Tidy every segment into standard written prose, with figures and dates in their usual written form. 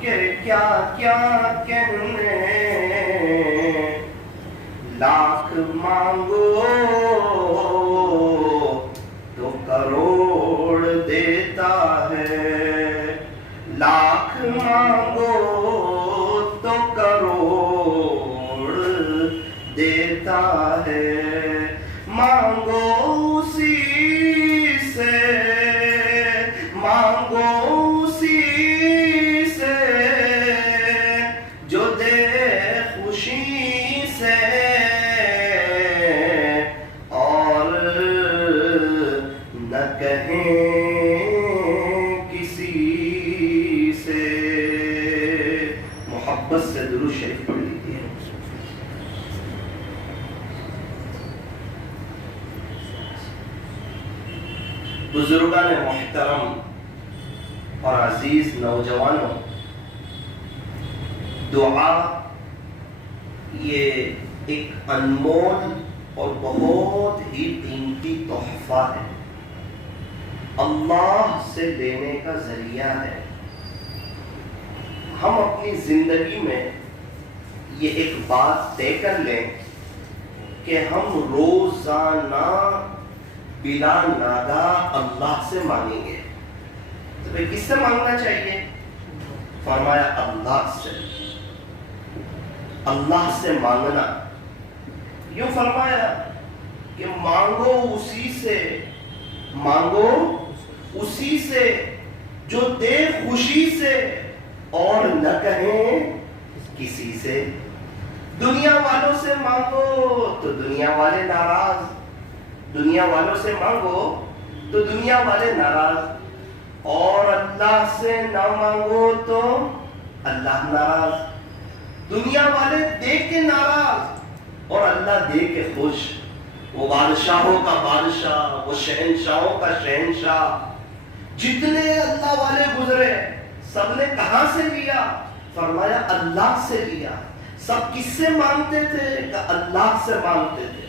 کے کیا کیا کہنے، لاکھ مانگو تو کروڑ دیتا ہے، لاکھ مانگو تو کروڑ دیتا ہے، مانگو اسی سے، مانگو اسی سے جو دے خوشی سے، اور نہ کہیں کسی سے۔ محبت سے درود شریف پڑھ لیجیے۔ بزرگان محترم اور عزیز نوجوانوں، دعا یہ ایک انمول اور بہت ہی قیمتی تحفہ ہے، اللہ سے لینے کا ذریعہ ہے۔ ہم اپنی زندگی میں یہ ایک بات طے کر لیں کہ ہم روزانہ بلا نادا اللہ سے مانگیں گے۔ تو بھئی کس سے مانگنا چاہیے؟ فرمایا اللہ سے، اللہ سے مانگنا۔ یوں فرمایا کہ مانگو اسی سے، مانگو اسی سے جو دے خوشی سے، اور نہ کہیں کسی سے۔ دنیا والوں سے مانگو تو دنیا والے ناراض، دنیا والوں سے مانگو تو دنیا والے ناراض، اور اللہ سے نہ مانگو تو اللہ ناراض۔ دنیا والے دے کے ناراض اور اللہ دے کے خوش۔ وہ بادشاہوں کا بادشاہ، وہ شہنشاہوں کا شہنشاہ، جتنے اللہ والے گزرے سب نے کہاں سے لیا؟ فرمایا اللہ سے لیا۔ سب کس سے مانگتے تھے؟ کہ اللہ سے مانگتے تھے۔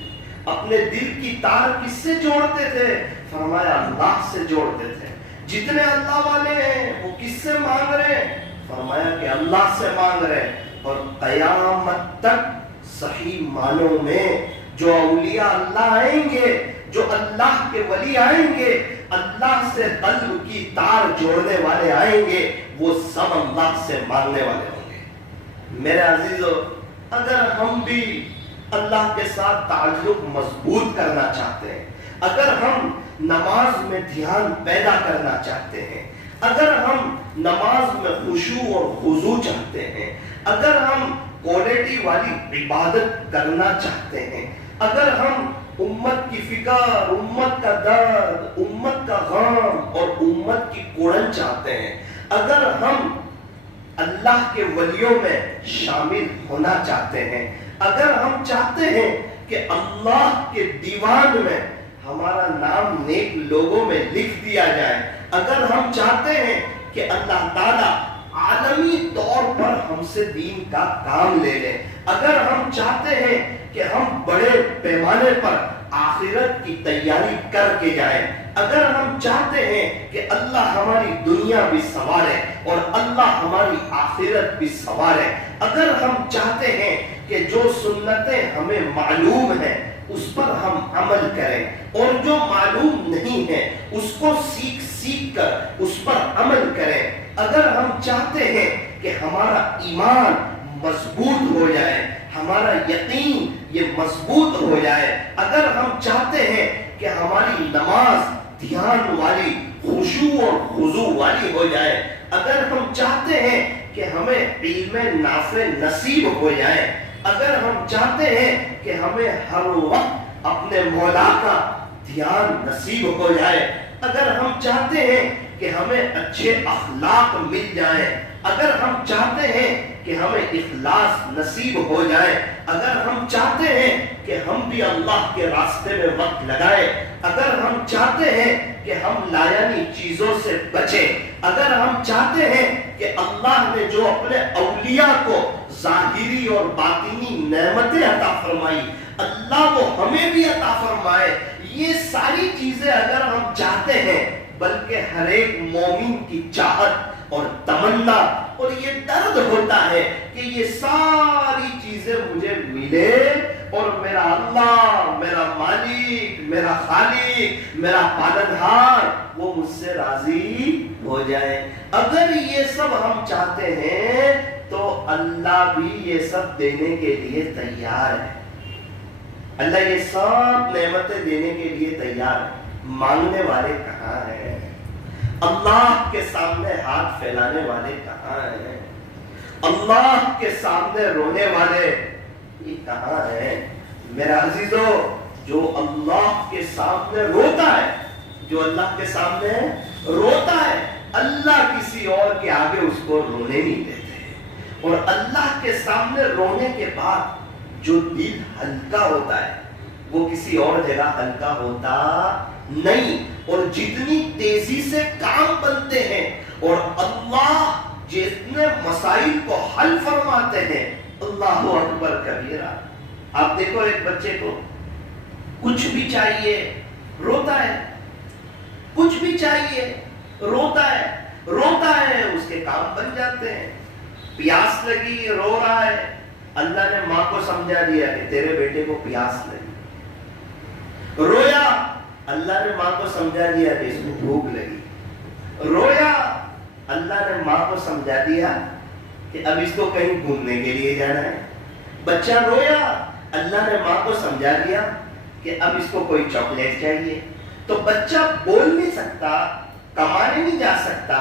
اپنے دل کی تار کس سے جوڑتے تھے؟ فرمایا اللہ سے جوڑتے تھے۔ جتنے اللہ والے ہیں وہ کس سے مانگ رہے ہیں؟ فرمایا کہ اللہ سے مانگ رہے ہیں۔ اور قیامت تک صحیح معنوں میں جو اولیاء اللہ آئیں گے، جو اللہ کے ولی آئیں گے، اللہ سے قلب کی تار جوڑنے والے آئیں گے، وہ سب اللہ سے مانگنے والے ہوں گے۔ میرے عزیزو، اگر ہم بھی اللہ کے ساتھ تعلق مضبوط کرنا چاہتے ہیں، اگر ہم نماز میں دھیان پیدا کرنا چاہتے ہیں، اگر ہم نماز میں خشوع اور خضوع چاہتے ہیں، اگر ہم کوالٹی والی عبادت کرنا چاہتے ہیں، اگر ہم امت کی فکر، امت کا درد، امت کا غم اور امت کی کوڑن چاہتے ہیں، اگر ہم اللہ کے ولیوں میں شامل ہونا چاہتے ہیں، اگر ہم چاہتے ہیں کہ اللہ کے دیوان میں ہمارا نام نیک لوگوں میں لکھ دیا جائے، اگر ہم چاہتے ہیں کہ اللہ تعالیٰ عالمی طور پر ہم سے دین کا کام لے لیں، اگر ہم چاہتے ہیں کہ ہم بڑے پیمانے پر آخرت کی تیاری کر کے جائیں، اگر ہم چاہتے ہیں کہ اللہ ہماری دنیا بھی سنوارے اور اللہ ہماری آخرت بھی سنوارے، اگر ہم چاہتے ہیں کہ جو سنتیں ہمیں معلوم ہیں اس پر ہم عمل کریں، اور جو معلوم نہیں ہے اس کو سیکھ سیکھ کر اس پر عمل کریں، اگر ہم چاہتے ہیں کہ ہمارا ایمان مضبوط ہو جائے، ہمارا یقین یہ مضبوط ہو جائے، اگر ہم چاہتے ہیں کہ ہماری نماز دھیان والی، خشوع اور خضوع والی ہو جائے، اگر ہم چاہتے ہیں کہ ہمیں علم نافع نصیب ہو جائے، اگر ہم چاہتے ہیں کہ ہمیں ہر وقت اپنے مولا کا دھیان نصیب ہو جائے، اگر ہم چاہتے ہیں کہ ہمیں اچھے اخلاق مل جائیں، اگر ہم چاہتے ہیں کہ ہمیں اخلاص نصیب ہو جائے، اگر ہم چاہتے ہیں کہ ہم بھی اللہ کے راستے میں وقت لگائیں، اگر ہم چاہتے ہیں کہ ہم لایانی چیزوں سے بچیں، اگر ہم چاہتے ہیں کہ اللہ نے جو اپنے اولیاء کو ظاہری اور باطنی نعمتیں عطا فرمائی، اللہ وہ ہمیں بھی عطا فرمائے، یہ ساری چیزیں اگر ہم چاہتے ہیں، بلکہ ہر ایک مومن کی چاہت، اور تمنا اور یہ درد ہوتا ہے کہ یہ ساری چیزیں مجھے ملے اور میرا اللہ، میرا مالک، میرا خالق، میرا پالنہار وہ مجھ سے راضی ہو جائے۔ اگر یہ سب ہم چاہتے ہیں تو اللہ بھی یہ سب دینے کے لیے تیار ہے۔ اللہ یہ سب نعمتیں دینے کے لیے تیار ہے۔ مانگنے والے کہاں ہیں؟ اللہ کے سامنے ہاتھ پھیلانے والے کہاں ہیں؟ اللہ کے سامنے رونے والے یہ کہاں ہیں؟ میرا عزیزو، جو اللہ کے سامنے روتا ہے، جو اللہ کے سامنے روتا ہے، اللہ کسی اور کے آگے اس کو رونے نہیں دیتے۔ اور اللہ کے سامنے رونے کے بعد جو دل ہلکا ہوتا ہے وہ کسی اور جگہ ہلکا ہوتا نہیں۔ اور جتنی تیزی سے کام بنتے ہیں اور اللہ جتنے مسائل کو حل فرماتے ہیں، اللہ اکبر کبیرہ۔ آپ دیکھو ایک بچے کو کچھ بھی چاہیے روتا ہے، کچھ بھی چاہیے روتا ہے، روتا ہے، اس کے کام بن جاتے ہیں۔ پیاس لگی رو رہا ہے، اللہ نے ماں کو سمجھا دیا کہ تیرے بیٹے کو پیاس لگی۔ رویا، اللہ نے ماں کو سمجھا دیا کہ اس کو بھوک لگی۔ رویا، اللہ نے ماں کو سمجھا دیا کہ اب اس کو کہیں گھومنے کے لیے جانا ہے۔ بچہ رویا، اللہ نے ماں کو سمجھا دیا کہ اب اس کو کوئی چاکلیٹ چاہیے۔ تو بچہ بول نہیں سکتا، کمانے نہیں جا سکتا،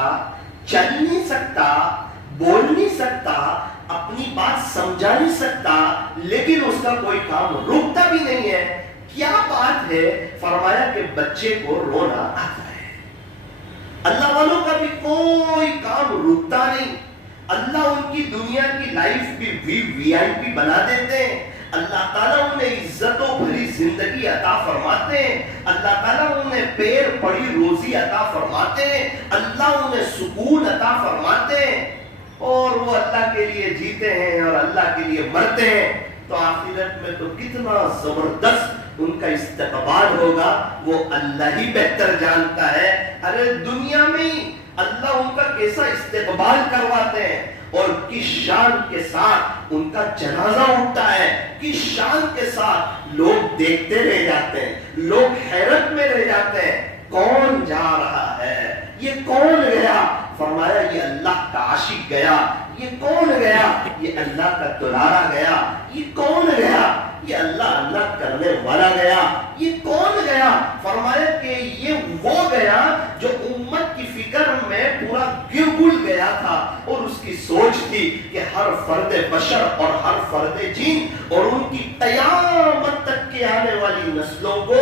چل نہیں سکتا، بول نہیں سکتا، اپنی بات سمجھا نہیں سکتا، لیکن اس کا کوئی کام رکتا بھی نہیں ہے۔ کیا بات ہے؟ فرمایا کہ بچے کو رونا آتا ہے۔ اللہ والوں کا بھی کوئی کام رکتا نہیں۔ اللہ ان کی دنیا کی لائف بھی VIP بنا دیتے ہیں۔ اللہ تعالیٰ انہیں عزت و بھری زندگی عطا فرماتے ہیں۔ اللہ تعالیٰ انہیں پیر پڑی روزی عطا فرماتے ہیں۔ اللہ انہیں سکون عطا فرماتے ہیں، اور وہ اللہ کے لیے جیتے ہیں اور اللہ کے لیے مرتے ہیں۔ تو آخرت میں تو کتنا زبردست ان کا استقبال ہوگا، وہ اللہ ہی بہتر جانتا ہے۔ ارے دنیا میں ہی اللہ ان کا کیسا استقبال کرواتے ہیں، اور کس شان کے ساتھ ان کا جنازہ اٹھتا ہے، کس شان کے ساتھ لوگ دیکھتے رہ جاتے ہیں، لوگ حیرت میں رہ جاتے ہیں، کون جا رہا ہے، یہ کون گیا؟ فرمایا یہ اللہ کا عاشق گیا، یہ کون گیا؟ یہ اللہ کا دلارا گیا، یہ کون گیا؟ یہ اللہ کرنے والا گیا، یہ کون گیا؟ فرمایا کہ یہ وہ گیا جو امت کی فکر میں پورا گل گیا تھا، اور اس کی سوچ تھی کہ ہر فرد بشر اور ہر فرد جن اور ان کی قیامت تک کے آنے والی نسلوں کو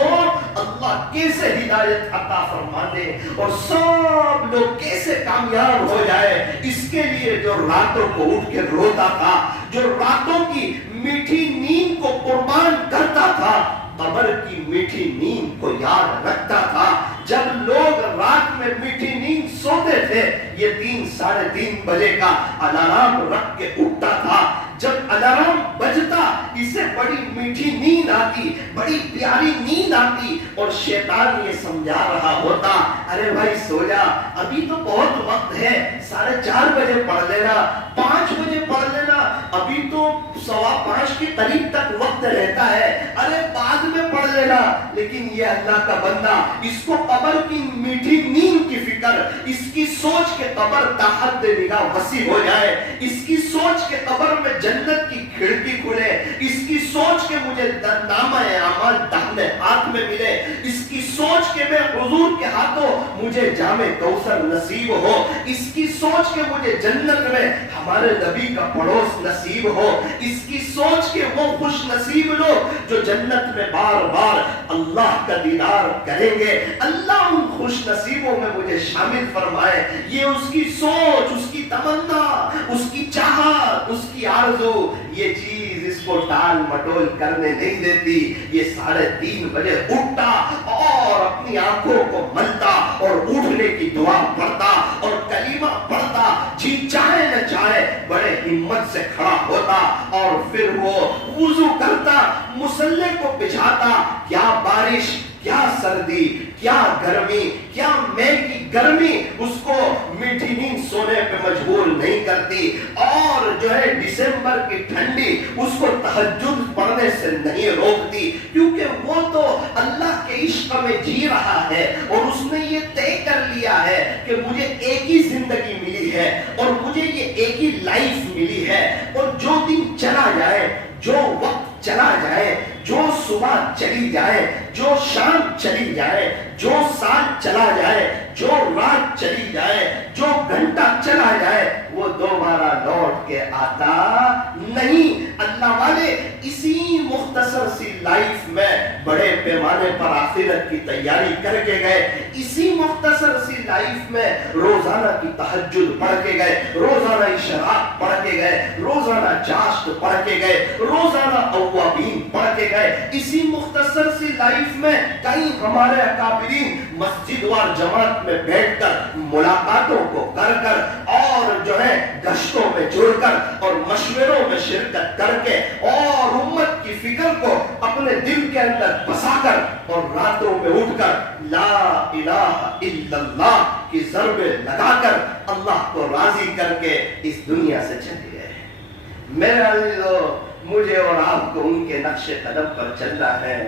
اللہ کیسے ہدایت عطا فرما دے اور سب لوگ کیسے کامیاب ہو جائے۔ اس کے لیے جو راتوں کو اٹھ کے روتا تھا، جو راتوں کی میٹھی نیند کو قربان کرتا تھا، قبر کی میٹھی نیند کو یاد رکھتا تھا۔ جب لوگ رات میں میٹھی نیند سوتے تھے، یہ 3 ساڑھے 3 بجے کا الارم رکھ کے اٹھتا تھا۔ جب الارم بجتا اسے بڑی میٹھی نیند آتی، بڑی پیاری نیند آتی، اور شیطان یہ سمجھا رہا ہوتا، ارے بھائی سو جا، ابھی تو بہت وقت ہے، 4:30 بجے پڑھ لینا، 5 بجے پڑھ لینا، ابھی تو 4:15 کے قریب تک وقت رہتا ہے، ارے بعد میں پڑھ لینا۔ لیکن یہ اللہ کا بندہ، اس کو قبر کی میٹھی نیند کی فکر، اس کی سوچ کے قبر تحت نگاہ وسیع ہو جائے، اس کی سوچ کے قبر میں جنت کی کھڑکی کھلے، اس کی سوچ کے مجھے نامہ اعمال داہنے ہاتھ میں ملے، اس کی سوچ کے میں حضور کے ہاتھوں مجھے جام کوثر نصیب ہو، اس کی سوچ کے مجھے جنت میں ہمارے نبی کا پڑوس نصیب ہو، اس کی سوچ کے وہ خوش نصیب لوگ جو جنت میں بار بار اللہ کا دیدار کریں گے، اللہ ان خوش نصیبوں میں مجھے شامل فرمائے۔ یہ اس کی سوچ، اس کی تمنا، اس کی چاہت، اس کی آرزو، یہ چیز اس کو ٹال مٹول کرنے نہیں دیتی۔ یہ 3:30 بجے اٹھتا اور اپنی آنکھوں کو ملتا اور اٹھنے کی دعا پڑھتا اور کلمہ پڑھتا، جی چاہے نہ چاہے بڑے ہمت سے کھڑا ہوتا، اور پھر وہ وضو کرتا، مصلی کو بچھاتا۔ کیا بارش، کیا سردی، کیا گرمی، کیا مے کی گرمی اس کو میٹھی نیند سونے پہ مجبور نہیں کرتی، اور جو ہے دسمبر کی ٹھنڈی اس کو تہجد پڑھنے سے نہیں روکتی، کیونکہ وہ تو اللہ کے عشق میں جی رہا ہے اور اس نے یہ طے کر لیا ہے کہ مجھے ایک ہی زندگی ملی ہے اور مجھے یہ ایک ہی لائف ملی ہے، اور جو دن چلا جائے، جو وقت چلا جائے، جو صبح چلی جائے، جو شام چلی جائے، جو سال چلا جائے، جو رات چلی جائے، جو گھنٹہ چلا جائے، وہ دوبارہ لوٹ کے آتا نہیں۔ اللہ والے اسی مختصر سی لائف میں بڑے پیمانے پر آخرت کی تیاری کر کے گئے، اسی مختصر سی لائف میں روزانہ کی تہجد پڑھ کے گئے، روزانہ اشراق پڑھ کے گئے، روزانہ چاشت پڑھ کے گئے، روزانہ اوابین پڑھ کے گئے، اسی مختصر سی لائف میں کئی ہمارے اکابرین مسجد اور جماعت میں بیٹھ کر ملاقاتوں کو کر کر اور جو ہے گشتوں میں جڑ کر اور مشوروں میں شرکت کر کے اور امت کی فکر کو اپنے دل کے اندر بسا کر اور راتوں میں اٹھ کر لا الہ الا اللہ کی ضربیں لگا کر اللہ کو راضی کر کے اس دنیا سے چلے گئے۔ میرے عزیزو، مجھے اور آپ کو ان کے نقش قدم پر چلنا ہے۔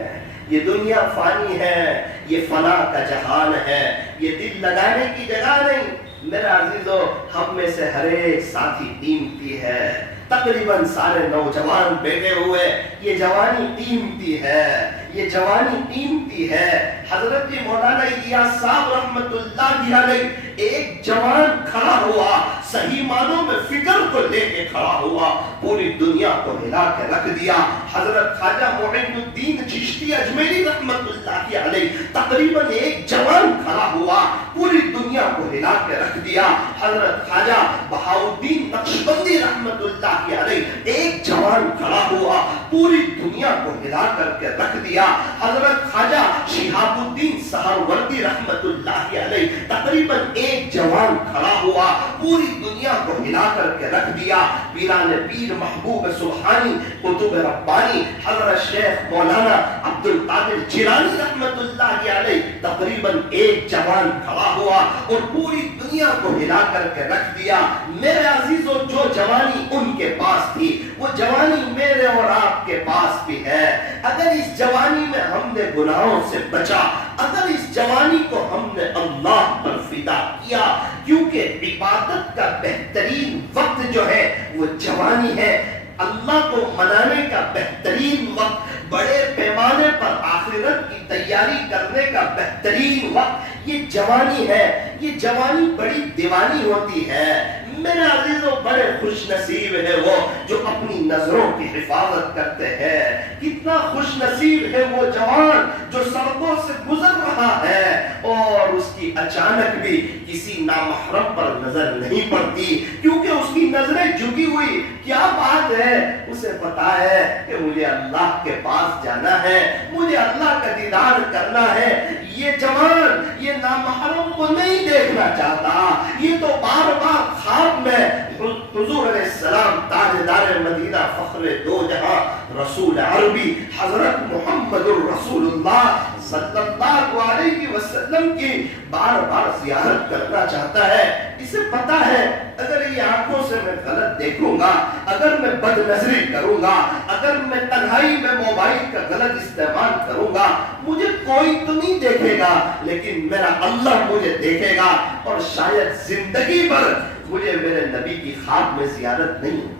یہ دنیا فانی ہے، یہ فنا کا جہان ہے، یہ دل لگانے کی جگہ نہیں۔ میرا عزیزو، ہم میں سے ہر ایک ساتھی قیمتی ہے، تقریباً سارے نوجوان بیٹھے ہوئے، یہ جوانی قیمتی ہے، یہ جوانی قیمتی ہے۔ حضرت مولانا الیاس صاحب رحمت اللہ علیہ ایک جوان کھڑا ہوا، صحیح معنوں میں فکر کو لے کے کھڑا ہوا، پوری دنیا کو ہلا کے رکھ دیا۔ حضرت خواجہ معین الدین چشتی اجمیری رحمت اللہ علیہ تقریباً ایک جوان کھڑا ہوا، پوری دنیا کو ہلا کے رکھ دیا۔ حضرت خواجہ بہاؤالدین نقشبندی رحمت اللہ علیہ ایک جوان کھڑا ہوا، پوری دنیا کو ہلا کر کے رکھ دیا۔ حضرت خواجہ شہاب الدین سہروردی رحمت اللہ علیہ تقریباً ایک جوان کھڑا ہوا، پوری دنیا کو ہلا کر کے رکھ دیا۔ پیران پیر محبوب سبحانی قطب ربانی حضرت شیخ مولانا عبد القادر جیلانی رحمت اللہ علیہ تقریباً ایک جوان کھڑا ہوا اور پوری دنیا کو ہلا کر کے رکھ دیا۔ میرے عزیزو، جو جوانی ان کے پاس تھی وہ جوانی میرے اور آپ کے پاس بھی ہے۔ اگر اس جوانی میں ہم نے گناہوں سے بچا، اگر اس جوانی کو ہم نے اللہ پر فدا کیا، کیونکہ عبادت کا بہترین وقت جو ہے وہ جوانی ہے، اللہ کو منانے کا بہترین وقت، بڑے پیمانے پر آخرت کی تیاری کرنے کا بہترین وقت یہ جوانی ہے۔ یہ جوانی بڑی دیوانی ہوتی ہے۔ میرے عزیزوں، بڑے خوش نصیب ہے وہ جو اپنی نظروں کی حفاظت کرتے ہیں۔ کتنا خوش نصیب ہے وہ جوان جو سڑکوں سے گزر رہا ہے اور اس کی اچانک بھی کسی نامحرم پر نظر نہیں پڑتی، کیونکہ اس کی نظریں جھکی ہوئی۔ کیا بات ہے، اسے پتا ہے کہ مجھے اللہ کے پاس جانا ہے، مجھے اللہ کا دیدار کرنا ہے۔ یہ جوان یہ نامحرم کو نہیں دیکھنا چاہتا، یہ تو بار بار خواب میں حضور علیہ السلام تاجدار مدینہ فخر دو جہاں رسول عربی حضرت محمد الرسول اللہ صلی اللہ علیہ وسلم کی بار بار زیارت کرنا چاہتا ہے۔ اسے پتا ہے اگر یہ آنکھوں سے میں غلط دیکھوں گا، اگر میں بد نظری کروں گا، اگر میں تنہائی میں موبائل کا غلط استعمال کروں گا، مجھے کوئی تو نہیں دیکھے گا، لیکن میرا اللہ مجھے دیکھے گا، اور شاید زندگی بھر مجھے میرے نبی کی خواب میں زیارت نہیں ہوگی۔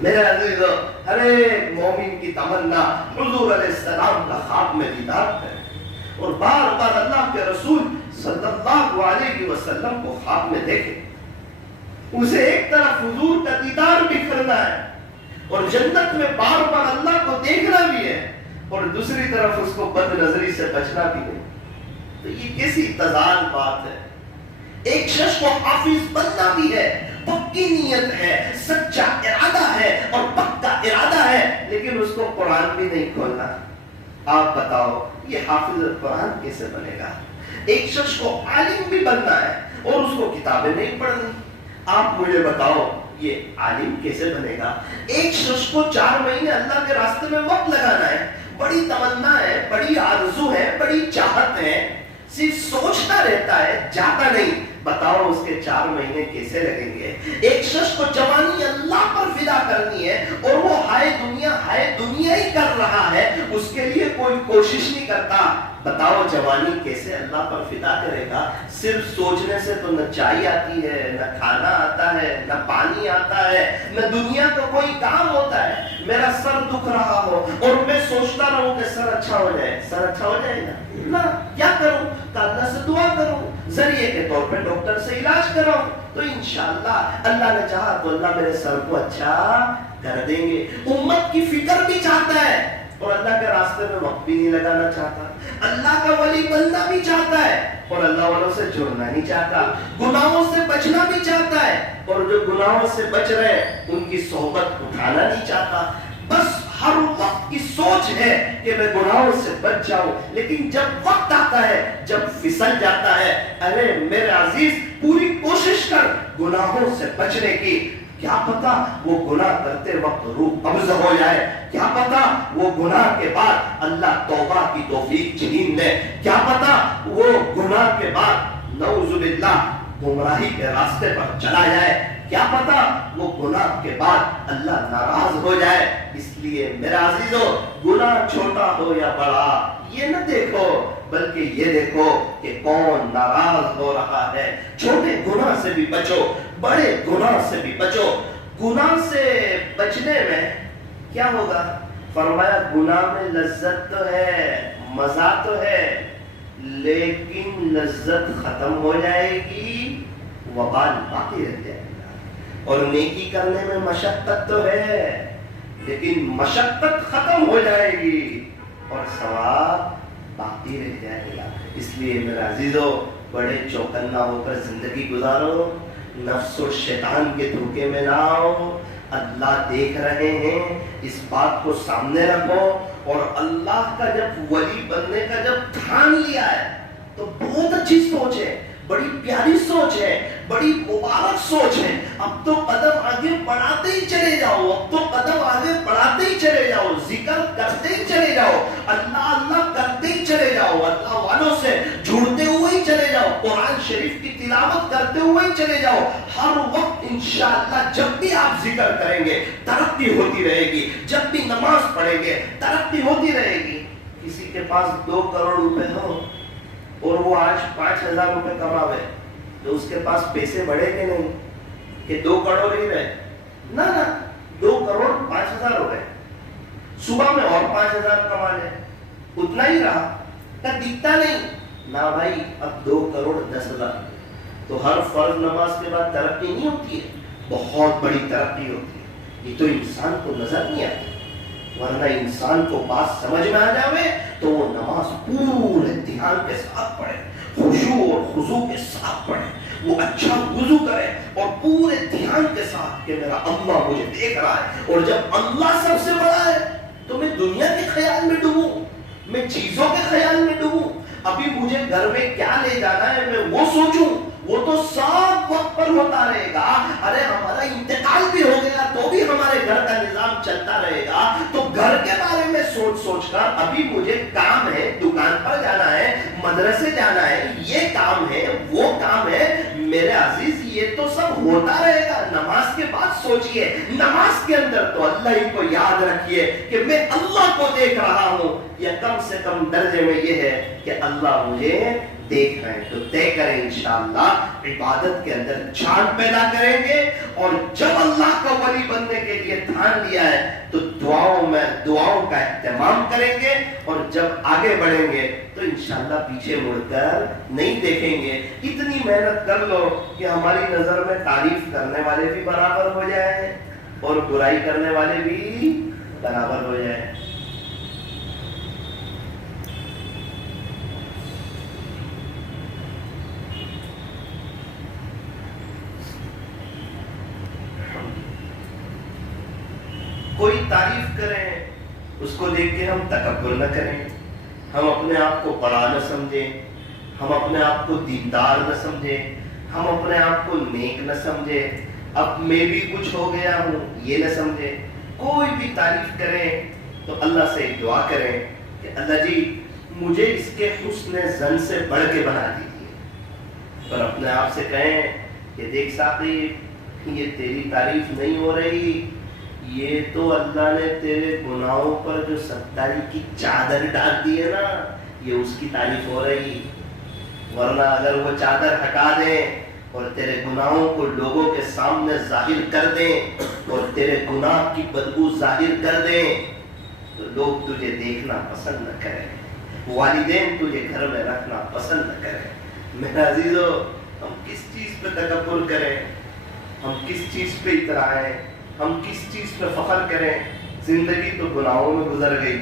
میرے عزیزو، ہر ایک مومن کی تمنا حضور علیہ السلام کا خواب میں دیدار کرے اور بار بار اللہ کے رسول صلی اللہ علیہ وسلم کو خواب میں دیکھے۔ اسے ایک طرف حضور کا دیدار بھی کرنا ہے اور جنت میں بار بار اللہ کو دیکھنا بھی ہے، اور دوسری طرف اس کو بد نظری سے بچنا بھی ہے۔ تو یہ کیسی تضاد بات ہے۔ ایک شخص کو حافظ بننا بھی ہے، پکی نیت ہے، سچا ارادہ ہے اور پکا ارادہ ہے، لیکن اس کو قرآن بھی نہیں کھولنا۔ آپ بتاؤ یہ حافظ قرآن کیسے بنے گا؟ ایک شخص کو عالم بھی بننا ہے اور اس کو کتابیں نہیں پڑھنی۔ آپ مجھے بتاؤ یہ عالم کیسے بنے گا؟ ایک شخص کو 4 مہینے اللہ کے راستے میں وقت لگانا ہے، بڑی تمنا ہے، بڑی آرزو ہے، بڑی چاہت ہے، صرف سوچتا رہتا ہے، جاتا نہیں۔ بتاؤ اس کے 4 مہینے کیسے لگیں گے؟ ایک شخص کو جوانی اللہ پر فدا کرنی ہے اور وہ ہائے دنیا ہی کر رہا ہے، اس کے لیے کوئی کوشش نہیں کرتا۔ بتاؤ جوانی کیسے اللہ پر فدا کرے گا؟ صرف سوچنے سے تو نہ چائے آتی ہے، نہ کھانا آتا ہے، نہ پانی آتا ہے، نہ دنیا کا کوئی کام ہوتا ہے۔ میرا سر دکھ رہا ہو اور میں سوچتا رہوں کہ سر اچھا ہو جائے، سر اچھا ہو جائے گا نہ، کیا کروں؟ اللہ سے دعا کروں، ذریعے کے طور پہ ڈاکٹر سے علاج کراؤں، تو انشاءاللہ اللہ نے چاہا تو اللہ میرے سر کو اچھا کر دیں گے۔ امت کی فکر بھی چاہتا ہے اور اللہ کے راستے میں وقت بھی نہیں لگانا چاہتا، اللہ کا ولی بننا بھی چاہتا ہے اور اللہ والوں سے جڑنا نہیں چاہتا، گناہوں سے بچنا بھی چاہتا ہے اور جو گناہوں سے بچ رہے ہیں ان کی صحبت اٹھانا نہیں چاہتا۔ بس ہر وقت کی سوچ ہے کہ میں گناہوں سے بچ جاؤں، لیکن جب وقت آتا ہے، جب پھسل جاتا ہے، ارے میرے عزیز پوری کوشش کر گناہوں سے بچنے کی، کیا پتا وہ گناہ کرتے وقت روح قبض ہو جائے، کیا پتا وہ گناہ کے بعد اللہ توبہ کی توفیق چھین دے، کیا پتا وہ گناہ کے بعد نعوذ باللہ گمراہی کے راستے پر چلا جائے، کیا پتا وہ گناہ کے بعد اللہ ناراض ہو جائے۔ اس لیے میرا عزیزو، گناہ چھوٹا ہو یا بڑا یہ نہ دیکھو، بلکہ یہ دیکھو کہ کون ناراض ہو رہا ہے۔ چھوٹے گناہ سے بھی بچو، بڑے گناہ سے بھی بچو۔ گناہ سے بچنے میں کیا ہوگا؟ فرمایا گناہ میں لذت تو ہے، مزہ تو ہے، لیکن لذت ختم ہو جائے گی، وبال باقی رہ جائے گا۔ اور نیکی کرنے میں مشقت تو ہے، لیکن مشقت ختم ہو جائے گی اور ثواب باقی رہ جائے گا۔ اس لیے میرے عزیزو، بڑے چوکنا ہو کر زندگی گزارو، نفس و شیطان کے دھوکے میں نہ آؤ۔ اللہ دیکھ رہے ہیں، اس بات کو سامنے رکھو، اور اللہ کا جب ولی بننے کا جب ٹھان لیا ہے تو بہت اچھی سوچ ہے، بڑی پیاری سوچ ہے، بڑی مبارک سوچ ہے۔ اب تو قدم آگے بڑھاتے ہی چلے جاؤ، اب تو قدم آگے بڑھاتے ہی چلے جاؤ، ذکر کرتے ہی چلے جاؤ، اللہ اللہ کرتے ہی چلے جاؤ، اللہ والوں سے جڑتے ہوئے ہی چلے جاؤ، قرآن شریف کی تلاوت کرتے ہوئے ہی چلے جاؤ۔ ہر وقت انشاءاللہ جب بھی آپ ذکر کریں گے ترقی ہوتی رہے گی، جب بھی نماز پڑھیں گے ترقی ہوتی رہے گی۔ کسی کے پاس 2 کروڑ روپے ہو اور وہ آج 5,000 روپے کماوے تو اس کے پاس پیسے بڑھے کہ نہیں کہ 2 کروڑ ہی رہے؟ نہ 2 کروڑ 5,000 روپے، صبح میں اور 5,000 کما لے، اتنا ہی رہا، کیا دکھتا نہیں؟ نہ بھائی، اب 2 کروڑ 10,000۔ تو ہر فرض نماز کے بعد ترقی نہیں ہوتی ہے، بہت بڑی ترقی ہوتی ہے۔ یہ تو انسان کو نظر نہیں آتی، ورنہ انسان کو بات سمجھ میں آ جاوے تو وہ نماز پورے دھیان کے ساتھ پڑھے، خشوع اور خضوع کے ساتھ پڑھے، وہ اچھا وضو کرے اور پورے دھیان کے ساتھ کہ میرا اللہ مجھے دیکھ رہا ہے، اور جب اللہ سب سے بڑا ہے تو میں دنیا کے خیال میں ڈوبوں، میں چیزوں کے خیال میں ڈوبوں، ابھی مجھے گھر میں کیا لے جانا ہے میں وہ سوچوں، وہ تو سب وقت پر ہوتا رہے گا۔ ارے ہمارا انتقال بھی ہو گیا تو بھی ہمارے گھر کا نظام چلتا رہے گا، تو گھر کے بارے میں سوچ کر ابھی مجھے کام ہے، دکان پر جانا ہے، مدرسے جانا ہے، یہ کام ہے، وہ کام ہے۔ میرے عزیز یہ تو سب ہوتا رہے گا، نماز کے بعد سوچئے، نماز کے اندر تو اللہ ہی کو یاد رکھیے کہ میں اللہ کو دیکھ رہا ہوں، یا کم سے کم درجے میں یہ ہے کہ اللہ مجھے دیکھ رہے ہیں۔ تو طے کریں انشاءاللہ عبادت کے اندر جان پیدا کریں گے، اور جب اللہ کا ولی بننے کے لیے ٹھان لیا ہے تو دعاؤں کا اہتمام کریں گے، اور جب آگے بڑھیں گے تو انشاءاللہ پیچھے مڑ کر نہیں دیکھیں گے۔ اتنی محنت کر لو کہ ہماری نظر میں تعریف کرنے والے بھی برابر ہو جائیں اور برائی کرنے والے بھی برابر ہو جائیں۔ کوئی تعریف کریں اس کو دیکھ کے ہم تکبر نہ کریں، ہم اپنے آپ کو بڑا نہ سمجھیں، ہم اپنے آپ کو دیندار نہ سمجھیں، ہم اپنے آپ کو نیک نہ سمجھیں، اب میں بھی کچھ ہو گیا ہوں یہ نہ سمجھیں۔ کوئی بھی تعریف کریں تو اللہ سے ایک دعا کریں کہ اللہ جی مجھے اس کے حسن زن سے بڑھ کے بنا دیجیے، اور اپنے آپ سے کہیں کہ دیکھ ساقی یہ تیری تعریف نہیں ہو رہی، یہ تو اللہ نے تیرے گناہوں پر جو ستاری کی چادر ڈال دی ہے نا، یہ اس کی تعریف ہو رہی، ورنہ اگر وہ چادر ہٹا دیں اور تیرے گناہوں کو لوگوں کے سامنے ظاہر کر دیں اور تیرے گناہ کی بدبو ظاہر کر دیں تو لوگ تجھے دیکھنا پسند نہ کریں، والدین تجھے گھر میں رکھنا پسند نہ کریں۔ میرا عزیزو، ہم کس چیز پہ تکبر کریں، ہم کس چیز پہ اترائیں، ہم کس چیز پہ فخر کریں؟ زندگی تو گناہوں میں گزر گئی،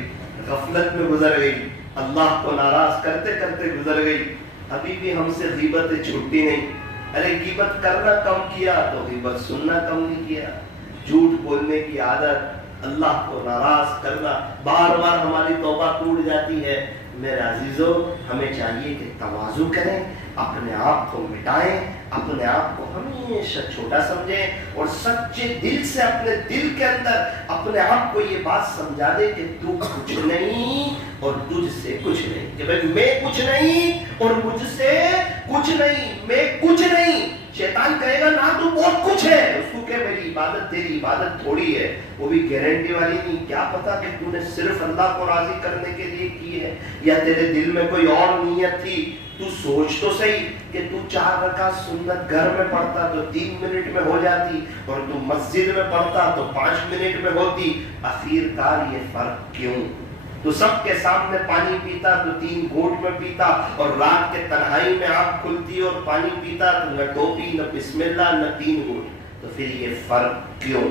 غفلت میں گزر گئی، اللہ کو ناراض کرتے کرتے گزر گئی، ابھی بھی ہم سے غیبتیں چھوٹتی نہیں۔ ارے غیبت کرنا کم کیا تو غیبت سننا کم نہیں کیا، جھوٹ بولنے کی عادت، اللہ کو ناراض کرنا، بار بار ہماری توبہ ٹوٹ جاتی ہے۔ میرے عزیزو، ہمیں چاہیے کہ تواضع کریں، اپنے آپ کو مٹائیں، اپنے آپ کو ہمیشہ چھوٹا سمجھیں اور سچے دل سے اپنے دل کے اندر اپنے آپ کو یہ بات سمجھا دے کہ تو کچھ نہیں اور تجھ سے کچھ نہیں، کہ بھئی میں کچھ نہیں اور مجھ سے کچھ نہیں، میں کچھ نہیں۔ شیطان کہے گا نا تو بہت کچھ ہے، اس کو کہ میری عبادت تیری عبادت تھوڑی ہے، وہ بھی گارنٹی والی نہیں، کیا پتا کہ تو نے صرف اللہ کو راضی کرنے کے لیے کی ہے یا تیرے دل میں کوئی اور نیت تھی۔ تو سوچ تو صحیح کہ تو 4 رکعت سنت گھر میں پڑھتا تو 3 منٹ میں ہو جاتی، اور تو مسجد میں پڑھتا تو 5 منٹ میں ہوتی، آخر کار یہ فرق کیوں؟ تو سب کے سامنے پانی پیتا تو 3 گھونٹ میں پیتا، اور رات کے تنہائی میں آنکھ کھلتی اور پانی پیتا تو نہ ٹوپی نہ بسم اللہ نہ 3 گھونٹ، تو پھر یہ فرق کیوں؟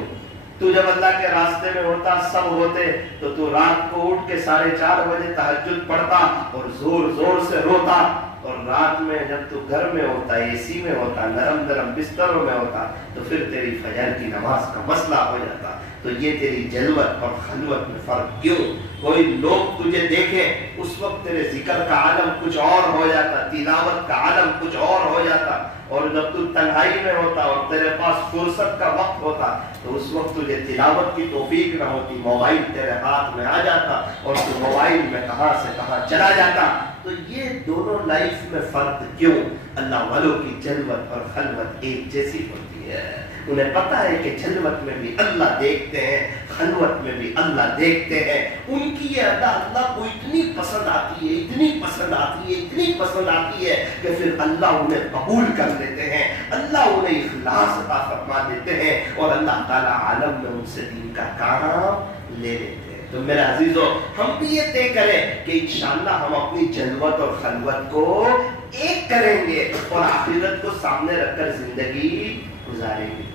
تو جب اللہ کے راستے میں ہوتا سب ہوتے تو رات کو اٹھ کے 4:30 بجے تہجد پڑھتا اور زور زور سے روتا، اور رات میں جب تو گھر میں ہوتا، اے سی میں ہوتا، نرم نرم بستروں میں ہوتا، تو پھر تیری فجر کی نماز کا مسئلہ ہو جاتا۔ تو یہ تیری جلوت اور خلوت میں فرق کیوں؟ کوئی لوگ تجھے دیکھیں اس وقت تیرے ذکر کا عالم کچھ اور ہو جاتا، تلاوت کا عالم کچھ اور ہو جاتا، اور جب تو تنہائی میں ہوتا اور تیرے پاس فرصت کا وقت ہوتا تو اس وقت تجھے تلاوت کی توفیق نہ ہوتی، موبائل تیرے ہاتھ میں آ جاتا اور تو موبائل میں کہاں سے کہاں چلا جاتا۔ تو یہ دونوں لائف میں فرق کیوں؟ اللہ والوں کی جلوت اور خلوت ایک جیسی ہوتی ہے، انہیں پتا ہے کہ جلوت میں بھی اللہ دیکھتے ہیں، خلوت میں بھی اللہ دیکھتے ہیں۔ ان کی یہ ادا اللہ کو اتنی پسند آتی ہے، اتنی پسند آتی ہے، اتنی پسند آتی ہے کہ پھر اللہ انہیں قبول کر لیتے ہیں، اللہ انہیں اخلاص عطا فرما دیتے ہیں، اور اللہ تعالیٰ عالم میں ان سے دین کا کام لے لیتے ہیں۔ تو میرے عزیزو، ہم بھی یہ طے کریں کہ انشاءاللہ ہم اپنی جلوت اور خلوت کو ایک کریں گے اور آخرت کو سامنے رکھ کر زندگی گزاریں گے۔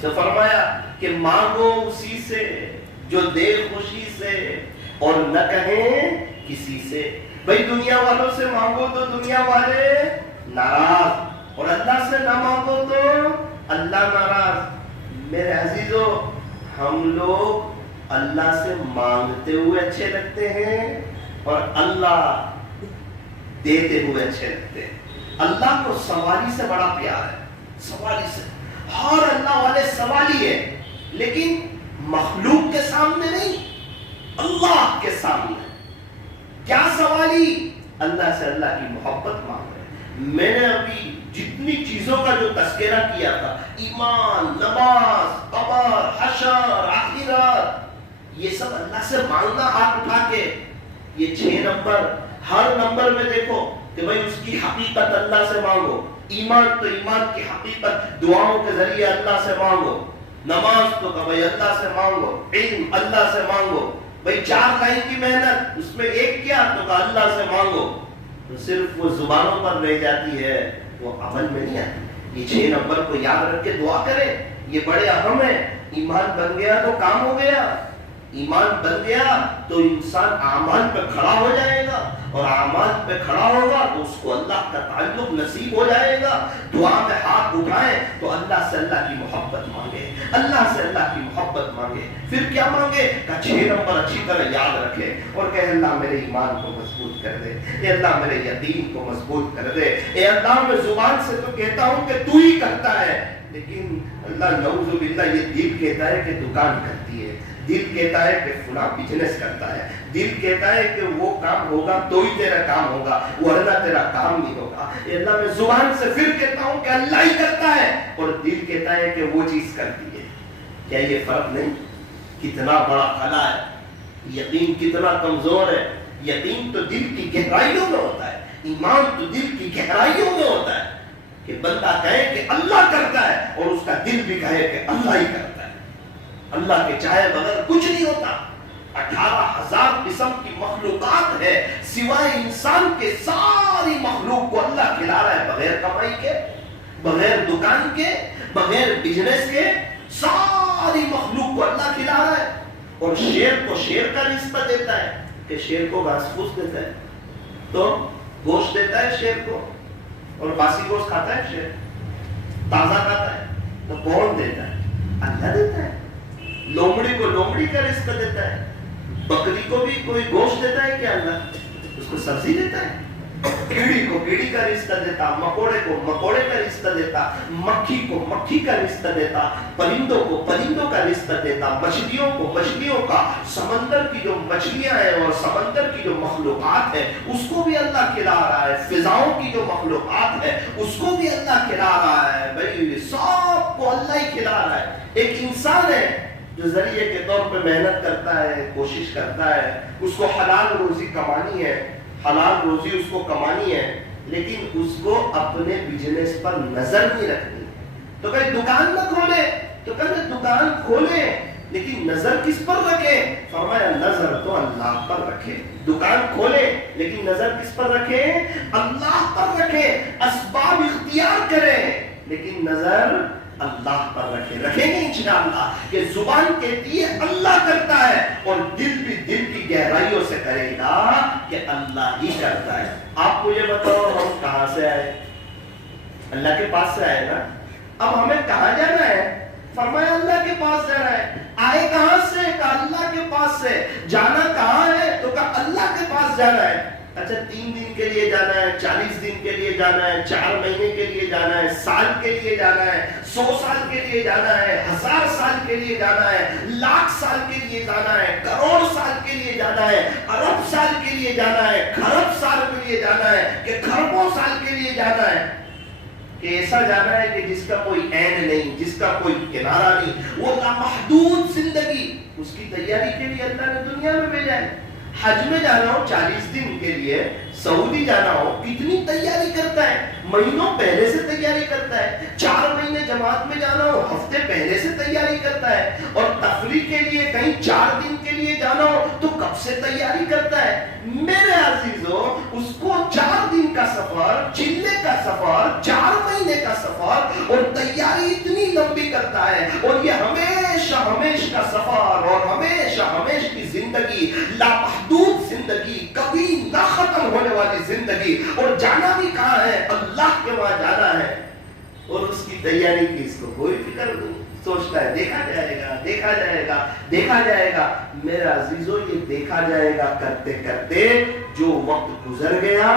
تو فرمایا کہ مانگو اسی سے جو دے خوشی سے، اور نہ کہیں کسی سے۔ بھئی دنیا والوں سے مانگو تو دنیا والے ناراض، اور اللہ سے نہ مانگو تو اللہ ناراض۔ میرے عزیزو، ہم لوگ اللہ سے مانگتے ہوئے اچھے لگتے ہیں اور اللہ دیتے ہوئے اچھے لگتے ہیں۔ اللہ کو سوالی سے بڑا پیار ہے، سوالی سے، ہر اللہ والے سوالی ہے، لیکن مخلوق کے سامنے نہیں، اللہ کے سامنے۔ کیا سوالی؟ اللہ سے اللہ کی محبت مانگ رہے ہیں۔ میں نے ابھی جتنی چیزوں کا جو تذکرہ کیا تھا، ایمان، نماز، قبر، حشر، آخرت، یہ سب اللہ سے مانگنا ہاتھ اٹھا کے، یہ 6 نمبر، ہر نمبر میں دیکھو کہ بھئی اس کی حقیقت اللہ سے مانگو۔ ایمان تو ایمان کی حقیقت دعاؤں کے ذریعے اللہ سے مانگو، نماز تو کہ بھئی اللہ سے مانگو، علم اللہ سے مانگو، بھئی 4 لائن کی محنت اس میں ایک کیا تو کہ اللہ سے مانگو۔ تو صرف وہ زبانوں پر رہ جاتی ہے، وہ عمل میں نہیں آتی۔ یہ 6 نمبر کو یاد رکھ کے دعا کریں، یہ بڑے اہم ہے۔ ایمان بن گیا تو کام ہو گیا، ایمان بن گیا تو انسان اعمال پہ کھڑا ہو جائے گا، اور اعمال پہ کھڑا ہوگا تو اس کو اللہ کا تعلق نصیب ہو جائے گا۔ دعا میں ہاتھ اٹھائیں تو اللہ سے اللہ کی محبت مانگے، اللہ سے اللہ کی محبت مانگے۔ پھر کیا مانگے؟ کہ 6 نمبر اچھی طرح یاد رکھے اور کہ اللہ میرے ایمان کو مضبوط کر دے، اے اللہ میرے یقین کو مضبوط کر دے، اے اللہ میں زبان سے تو کہتا ہوں کہ تو ہی کرتا ہے، لیکن اللہ نعوذ باللہ یہ دل کہتا ہے کہ دکان کرتی ہے، دل کہتا ہے کہ فلاں بزنس کرتا ہے، دل کہتا ہے کہ وہ کام ہوگا تو ہی تیرا کام ہوگا ورنہ تیرا کام نہیں ہوگا۔ اے اللہ میں زبان سے پھر کہتا ہوں کہ اللہ ہی کرتا ہے، اور دل کہتا ہے کہ وہ چیز کرتی ہے۔ کیا یہ فرق نہیں؟ کتنا بڑا خلا ہے، یقین کتنا کمزور ہے۔ یقین تو دل کی گہرائیوں میں ہوتا ہے، ایمان تو دل کی گہرائیوں میں ہوتا ہے کہ بندہ کہے کہ اللہ کرتا ہے اور اس کا دل بھی کہے کہ اللہ ہی کرتا ہے۔ اللہ کے چاہے بغیر کچھ نہیں ہوتا۔ 18,000 قسم کی مخلوقات ہے، سوائے انسان کے ساری مخلوق کو اللہ کھلا رہا ہے، بغیر کمائی کے، بغیر دکان کے، بغیر بزنس کے، ساری مخلوق کو اللہ کھلا رہا ہے۔ اور شیر کو شیر کا رزق دیتا ہے کہ شیر کو گھاس پھوس دیتا ہے، تو گوشت دیتا ہے شیر کو، اور باسی گوشت کھاتا ہے شیر، تازہ کھاتا ہے، تو کون دیتا ہے؟ اللہ دیتا ہے۔ لومڑی کو لومڑی کا رزق دیتا ہے، بکری کو بھی کوئی گوشت دیتا ہے کہ اللہ اس کو سبزی دیتا ہے؟ کیڑی کو کیڑی کا رشتہ دیتا، مکوڑے کو مکوڑے کا رشتہ دیتا، مکھی کو مکھی کا رشتہ دیتا، پرندوں کو پرندوں کا رشتہ دیتا، مچھلیوں کو مچھلیوں کا، سمندر کی جو مچھلیاں ہیں اور سمندر کی جو مخلوقات ہے اس کو بھی اللہ کھلا رہا ہے، فضاؤں کی جو مخلوقات ہے اس کو بھی اللہ کھلا رہا ہے۔ بھائی سب کو اللہ ہی کھلا رہا ہے۔ ایک انسان ہے جو ذریعے کے طور پہ محنت کرتا ہے، کوشش کرتا ہے، اس کو حلال روزی کمانی ہے، حلال روزی اس کو کمانی ہے، لیکن اس کو اپنے بزنس پر نظر نہیں رکھنی۔ تو کہ دکان نہ کھولے، تو کہ دکان کھولے لیکن نظر کس پر رکھے؟ فرمایا نظر تو اللہ پر رکھے۔ دکان کھولے لیکن نظر کس پر رکھے؟ اللہ پر رکھے۔ اسباب اختیار کرے لیکن نظر اللہ پر رکھے۔ رکھیں گے انشاءاللہ کہ زبان کہتی ہے اللہ کرتا ہے اور دل بھی دل کی گہرائیوں سے کرے گا کہ اللہ ہی کرتا ہے۔ آپ کو یہ بتاؤ ہم کہاں سے آئے؟ اللہ کے پاس سے آئے نا۔ اب ہمیں کہاں جانا ہے؟ فرمایا اللہ کے پاس جانا ہے۔ آئے کہاں سے؟ کہا اللہ کے پاس سے۔ جانا کہاں ہے؟ تو کہا اللہ کے پاس جانا ہے۔ اچھا 3 دن کے لیے جانا ہے، 40 دن کے لیے جانا ہے، 4 مہینے کے لیے جانا ہے، سال کے لیے جانا ہے، 100 سال کے لیے جانا ہے، 1000 سال کے لیے جانا ہے، لاکھ سال کے لیے جانا ہے، کروڑ سال کے لیے جانا ہے، ارب سال کے لیے جانا ہے، کھرب سال کے لیے جانا ہے، کہ کھربوں سال کے لیے جانا ہے، کہ ایسا جانا ہے کہ جس کا کوئی عین نہیں، جس کا کوئی کنارہ نہیں، وہ لامحدود زندگی، اس کی تیاری کے لیے اللہ نے دنیا میں بھیجا ہے۔ حج میں جانا ہو 40 دن کے لیے، سعودی جانا ہو کتنی تیاری کرتا ہے، مہینوں پہلے سے تیاری کرتا ہے۔ 4 مہینے جماعت میں جانا ہو ہفتے پہلے سے تیاری کرتا ہے، اور تفریح کے لیے کہیں 4 دن کے لیے جانا ہو تو کب سے تیاری کرتا ہے۔ میرے عزیزو اس کو 4 دن کا سفر، چلے کا سفر، 4 مہینے کا سفر اور تیاری اتنی لمبی کرتا ہے، اور یہ ہمیشہ ہمیش کا سفر اور ہمیشہ ہمیش کی زندگی، لامحدود زندگی، کبھی نہ ختم ہونے والی زندگی، اور جانا بھی کہاں ہے؟ اللہ کے وہاں جانا ہے، اور اس کی تیاری کی اس کو کوئی فکر نہیں۔ سوچتا ہے دیکھا جائے گا، دیکھا جائے گا، دیکھا جائے گا۔ میرا عزیزو یہ دیکھا جائے گا کرتے کرتے جو وقت گزر گیا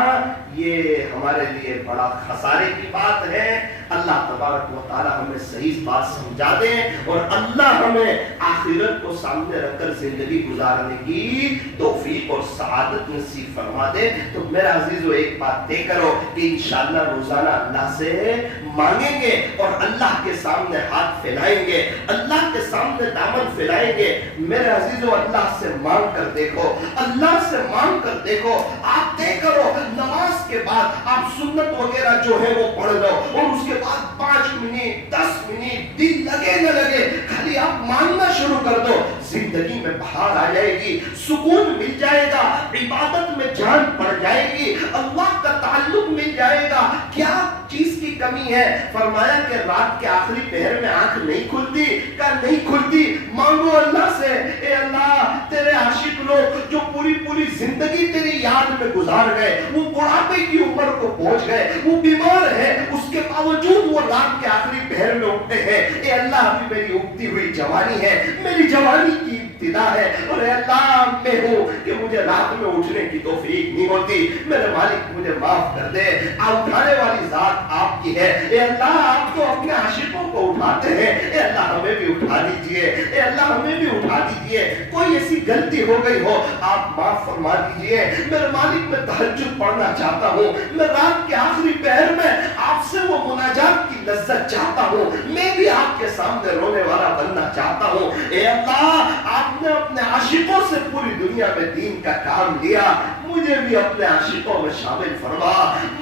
یہ ہمارے لیے بڑا خسارے کی بات ہے۔ اللہ تبارک و تعالی ہمیں صحیح بات سمجھا دے، اور اللہ ہمیں آخرت کو سامنے رکھ کر زندگی گزارنے کی توفیق اور سعادت نصیب فرما دے۔ تو میرا عزیزو ایک بات طے کرو کہ انشاءاللہ روزانہ اللہ سے مانگیں گے اور اللہ کے سامنے ہاتھ پھیلائیں گے، اللہ کے سامنے دامن پھیلائیں گے۔ میرے عزیزو اللہ سے مانگ کر دیکھو، اللہ سے مانگ کر دیکھو۔ آپ طے کرو نماز کے بعد آپ سنت وغیرہ جو ہے وہ پڑھ لو، اور اس کے بعد 5 منٹ 10 منٹ دل لگے نہ لگے خالی آپ مانگنا شروع کر دو، زندگی میں بہار آ جائے گی، سکون مل جائے گا، عبادت میں جان پڑ جائے گی، اللہ کا تعلق مل جائے گا۔ کیا چیز کی کمی ہے؟ فرمایا کہ رات کے آخری پہر میں آنکھ نہیں کھلتی، کہا نہیں کھلتی، مانگو اللہ سے، اے اللہ تیرے عاشق لوگ جو پوری پوری زندگی تیری یاد میں گزار گئے، وہ بڑھاپے کی عمر کو پہنچ گئے، وہ بیمار ہے، اس کے باوجود وہ رات کے آخری پہر میں اٹھتے ہیں، اے اللہ ابھی میری اگتی ہوئی جوانی ہے، میری جوانی کی ابتدا ہے. اور اے اللہ میں ہوں کہ مجھے رات میں اٹھنے کی توفیق نہیں ہوتی. میرے مالک مجھے معاف کر دے. اٹھانے والی ذات آپ کی ہے. اے اللہ آپ تو اپنے عاشقوں کو اٹھاتے ہیں. اے اللہ ہمیں بھی اٹھا دیجئے. اے اللہ ہمیں بھی اٹھا دیجئے. کوئی ایسی غلطی ہو گئی ہو آپ معاف فرما دیجئے. میرے مالک میں تہجد پڑھنا چاہتا ہوں. میں رات کے آخری پہر میں آپ سے وہ مناجات کی لذت چاہتا ہوں. میں بھی آپ کے سامنے رونے والا بننا چاہتا ہوں. اے اللہ آپ نے اپنے عاشقوں سے پوری دنیا میں دین کا کام لیا. مجھے بھی اپنے عاشقوں میں شامل فرما.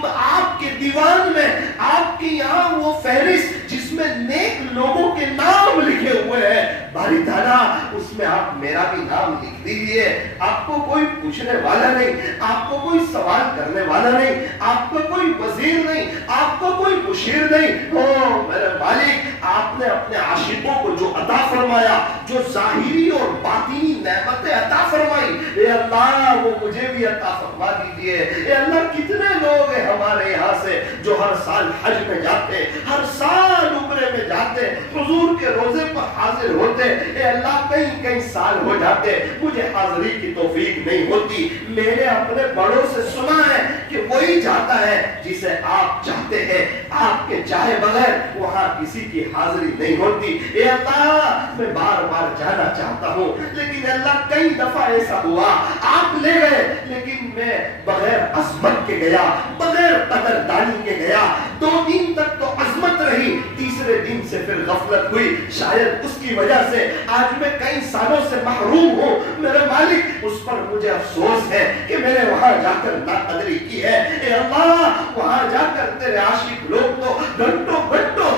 آپ کے دیوان میں آپ کے یہاں وہ فہرست جس میں نیک لوگوں کے نام لکھے ہوئے ہیں باری تعالیٰ اس میں آپ میرا بھی نام لکھ دیجیے. آپ کو کوئی پوچھنے والا نہیں, آپ کو کوئی سوال کرنے والا نہیں, آپ کو کوئی وزیر نہیں, آپ کو کوئی مشیر نہیں. او میرے مالک آپ نے اپنے عاشقوں کو جو عطا فرمایا, جو ظاہری اور باطنی نعمتیں عطا فرمائی, اے اللہ وہ مجھے بھی عطا فرما دیجیے. اے اللہ کتنے لوگ ہیں ہمارے یہاں سے جو ہر سال حج میں جاتے, ہر سال عمرے میں جاتے, حضور کے روزے پر حاضر ہوتے. اے اللہ کئی کئی سال ہو جاتے, مجھے حاضری کی توفیق نہیں ہوتی. میں نے اپنے بڑوں سے سنا ہے کہ وہی جاتا ہے جسے آپ چاہتے ہیں. آپ کے چاہے بغیر وہاں کسی کی حاضری نہیں ہوتی. اے اللہ میں بار بار جانا چاہتا ہوں, لیکن اللہ کئی دفعہ ایسا ہوا آپ لے گئے لیکن میں بغیر عظمت کے گیا, بغیر قدردانی کے گیا. 2 دن تک تو عظمت رہی, تیسرے دن سے پھر غفلت ہوئی. شاید اس کی وجہ سے آج میں کئی سالوں سے محروم ہوں. میرے مالک اس پر مجھے افسوس ہے کہ میں نے وہاں جا کر ناقدری کی ہے. اے اللہ وہاں جا کر تیرے عاشق لوگ تو گھنٹوں گھنٹوں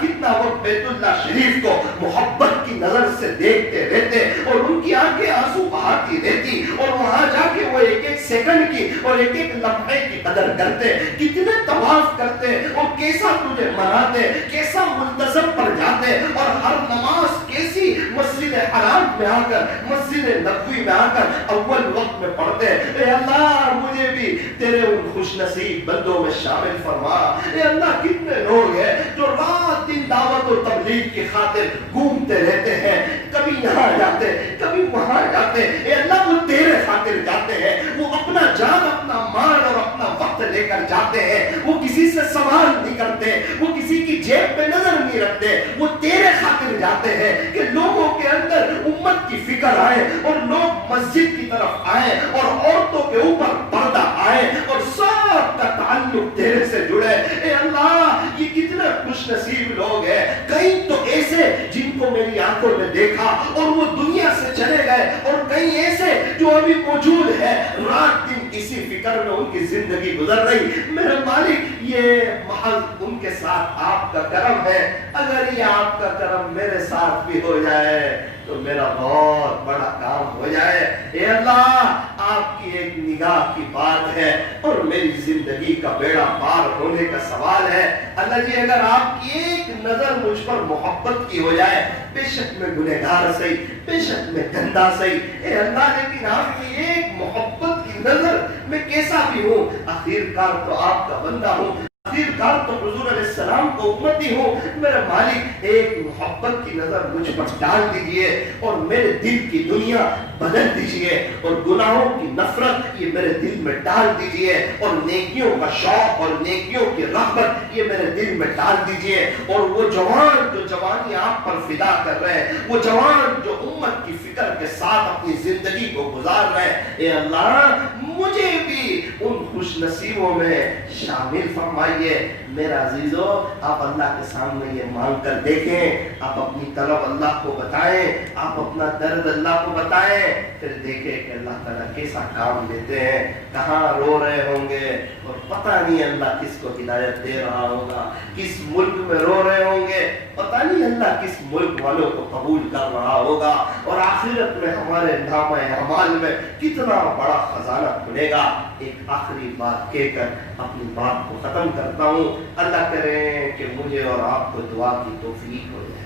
کتنا وقت بیت اللہ شریف کو محبت کی نظر سے دیکھتے رہتے اور ان کی آنکھیں آنسو بہاتی رہتی, اور وہاں جا کے وہ ایک ایک سیکنڈ کی اور ایک ایک لمحے کی قدر کرتے, کتنے طواف کرتے اور کیسا تجھے مناتے, کیسا منتظم پر جاتے, اور ہر نماز کیسی مسجد حرام میں آ کر, مسجد نبوی میں آ کر اول وقت میں پڑھتے. اے اللہ مجھے بھی تیرے ان خوش نصیب بندوں میں شامل فرما. اے اللہ کتنے لوگ ہیں جو رات دن دعوت و تبلیغ کی خاطر گھومتے رہتے ہیں, کبھی یہاں جاتے کبھی وہاں جاتے. اے اللہ وہ تیرے خاطر جاتے ہیں, وہ اپنا جان اپنا مال اور اپنا وقت لے کر جاتے ہیں. وہ کسی سے سوال نہیں کرتے, وہ کسی کی جیب پہ نظر نہیں رکھتے, وہ تیرے خاطر جاتے ہیں کہ لوگوں کے اندر امت کی فکر آئے اور لوگ مسجد کی طرف آئے اور عورتوں کے اوپر پردہ آئے اور سب کا تعلق تیرے سے جڑے. اے اللہ یہ کتنے خوش نصیب لوگ ہیں. کئی تو ایسے جن کو میری آنکھوں نے دیکھا اور وہ دنیا سے چلے گئے, اور کئی ایسے جو ابھی موجود ہے, رات دن اسی فکر میں ان کی زندگی گزر رہی. میرے مالک یہ محض ان کے ساتھ آپ کا کرم ہے. اگر یہ آپ کا کرم میرے ساتھ بھی ہو جائے تو میرا بہت بڑا کام ہو جائے. اے اللہ آپ کی ایک نگاہ کی بات ہے اور میری زندگی کا بیڑا پار ہونے کا سوال ہے. اللہ جی اگر آپ کی ایک نظر مجھ پر محبت کی ہو جائے, بے شک میں گنہگار صحیح, بے شک میں گندا صحیح, اے اللہ لیکن آپ کی ایک محبت کی نظر میں کیسا بھی ہوں, آخرکار تو آپ کا بندہ ہوں, آخرکار تو حضور علیہ السلام کو امتی ہوں. میرے مالک ایک محبت کی نظر مجھ پر ڈال دیجئے اور میرے دل کی دنیا بدل دیجئے, اور گناہوں کی نفرت یہ میرے دل میں ڈال دیجئے, اور نیکیوں کا شوق اور نیکیوں کی رغبت یہ میرے دل میں ڈال دیجئے. اور وہ جوان جو جوانی آپ پر فدا کر رہے ہیں, وہ جوان جو امت کی فکر کے ساتھ اپنی زندگی کو گزار رہے ہیں, اے اللہ مجھے بھی ان خوش نصیبوں میں شامل فرمائیے. میرا عزیزو آپ اللہ کے سامنے یہ مانگ کر دیکھیں, آپ اپنی طلب اللہ کو بتائیں, آپ اپنا درد اللہ کو بتائیں, پھر دیکھیں کہ اللہ تعالیٰ کیسا کام لیتے ہیں. کہاں رو رہے ہوں گے اور پتہ نہیں اللہ کس کو ہدایت دے رہا ہوگا, کس ملک میں رو رہے ہوں گے پتہ نہیں اللہ کس ملک والوں کو قبول کر رہا ہوگا, اور آخرت میں ہمارے نامہ اعمال میں کتنا بڑا خزانہ کھلے گا. ایک آخری بات کہہ کر اپنی بات کو ختم کرتا ہوں. اللہ کرے کہ مجھے اور آپ کو دعا کی توفیق ہو جائے.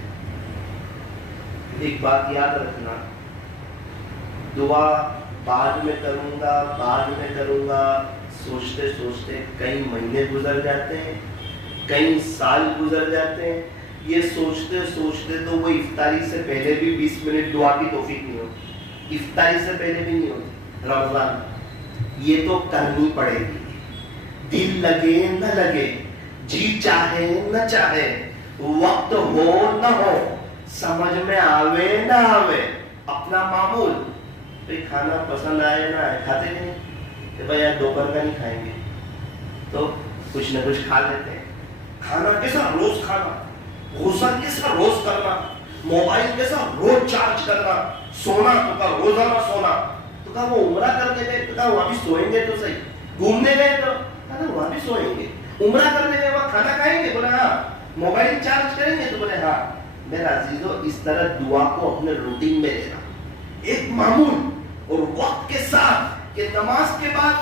ایک بات یاد رکھنا, دعا بعد میں کروں گا سوچتے سوچتے کئی مہینے گزر جاتے ہیں, کئی سال گزر جاتے ہیں, یہ سوچتے سوچتے تو وہ افطاری سے پہلے بھی 20 منٹ دعا کی توفیق نہیں ہوتی، افطاری سے پہلے بھی نہیں ہوتی رمضان۔ یہ تو کرنی پڑے گی، دل لگے نہ لگے، جی چاہے نہ چاہے، وقت ہو نہ ہو، سمجھ میں آوے نہ آوے، اپنا معمول بھئی کھانا پسند آئے نہ آئے، کھاتے نہیں کہ بھئی آج دوپہر کا نہیں کھائیں گے تو کچھ نہ کچھ کھا لیتے ہیں۔ کھانا کیسا روز کھانا، غسل کیسا روز کرنا، موبائل کیسا روز چارج کرنا، سونا تو کہا روزانہ سونا، تو کہا وہ عمرہ کرنے گئے تو کہا وہاں بھی سوئیں گے تو صحیح، گھومنے گئے تو کہا وہاں بھی سوئیں گے، عمرہ کرنے گئے وہاں کھانا کھائیں گے، بولے ہاں، موبائل چارج کریں گے تو بولے ہاں۔ میرا عزیزو اس طرح دعا کو اپنے روٹین میں لینا، ایک معمول اور وقت کے ساتھ کہ نماز کے بعد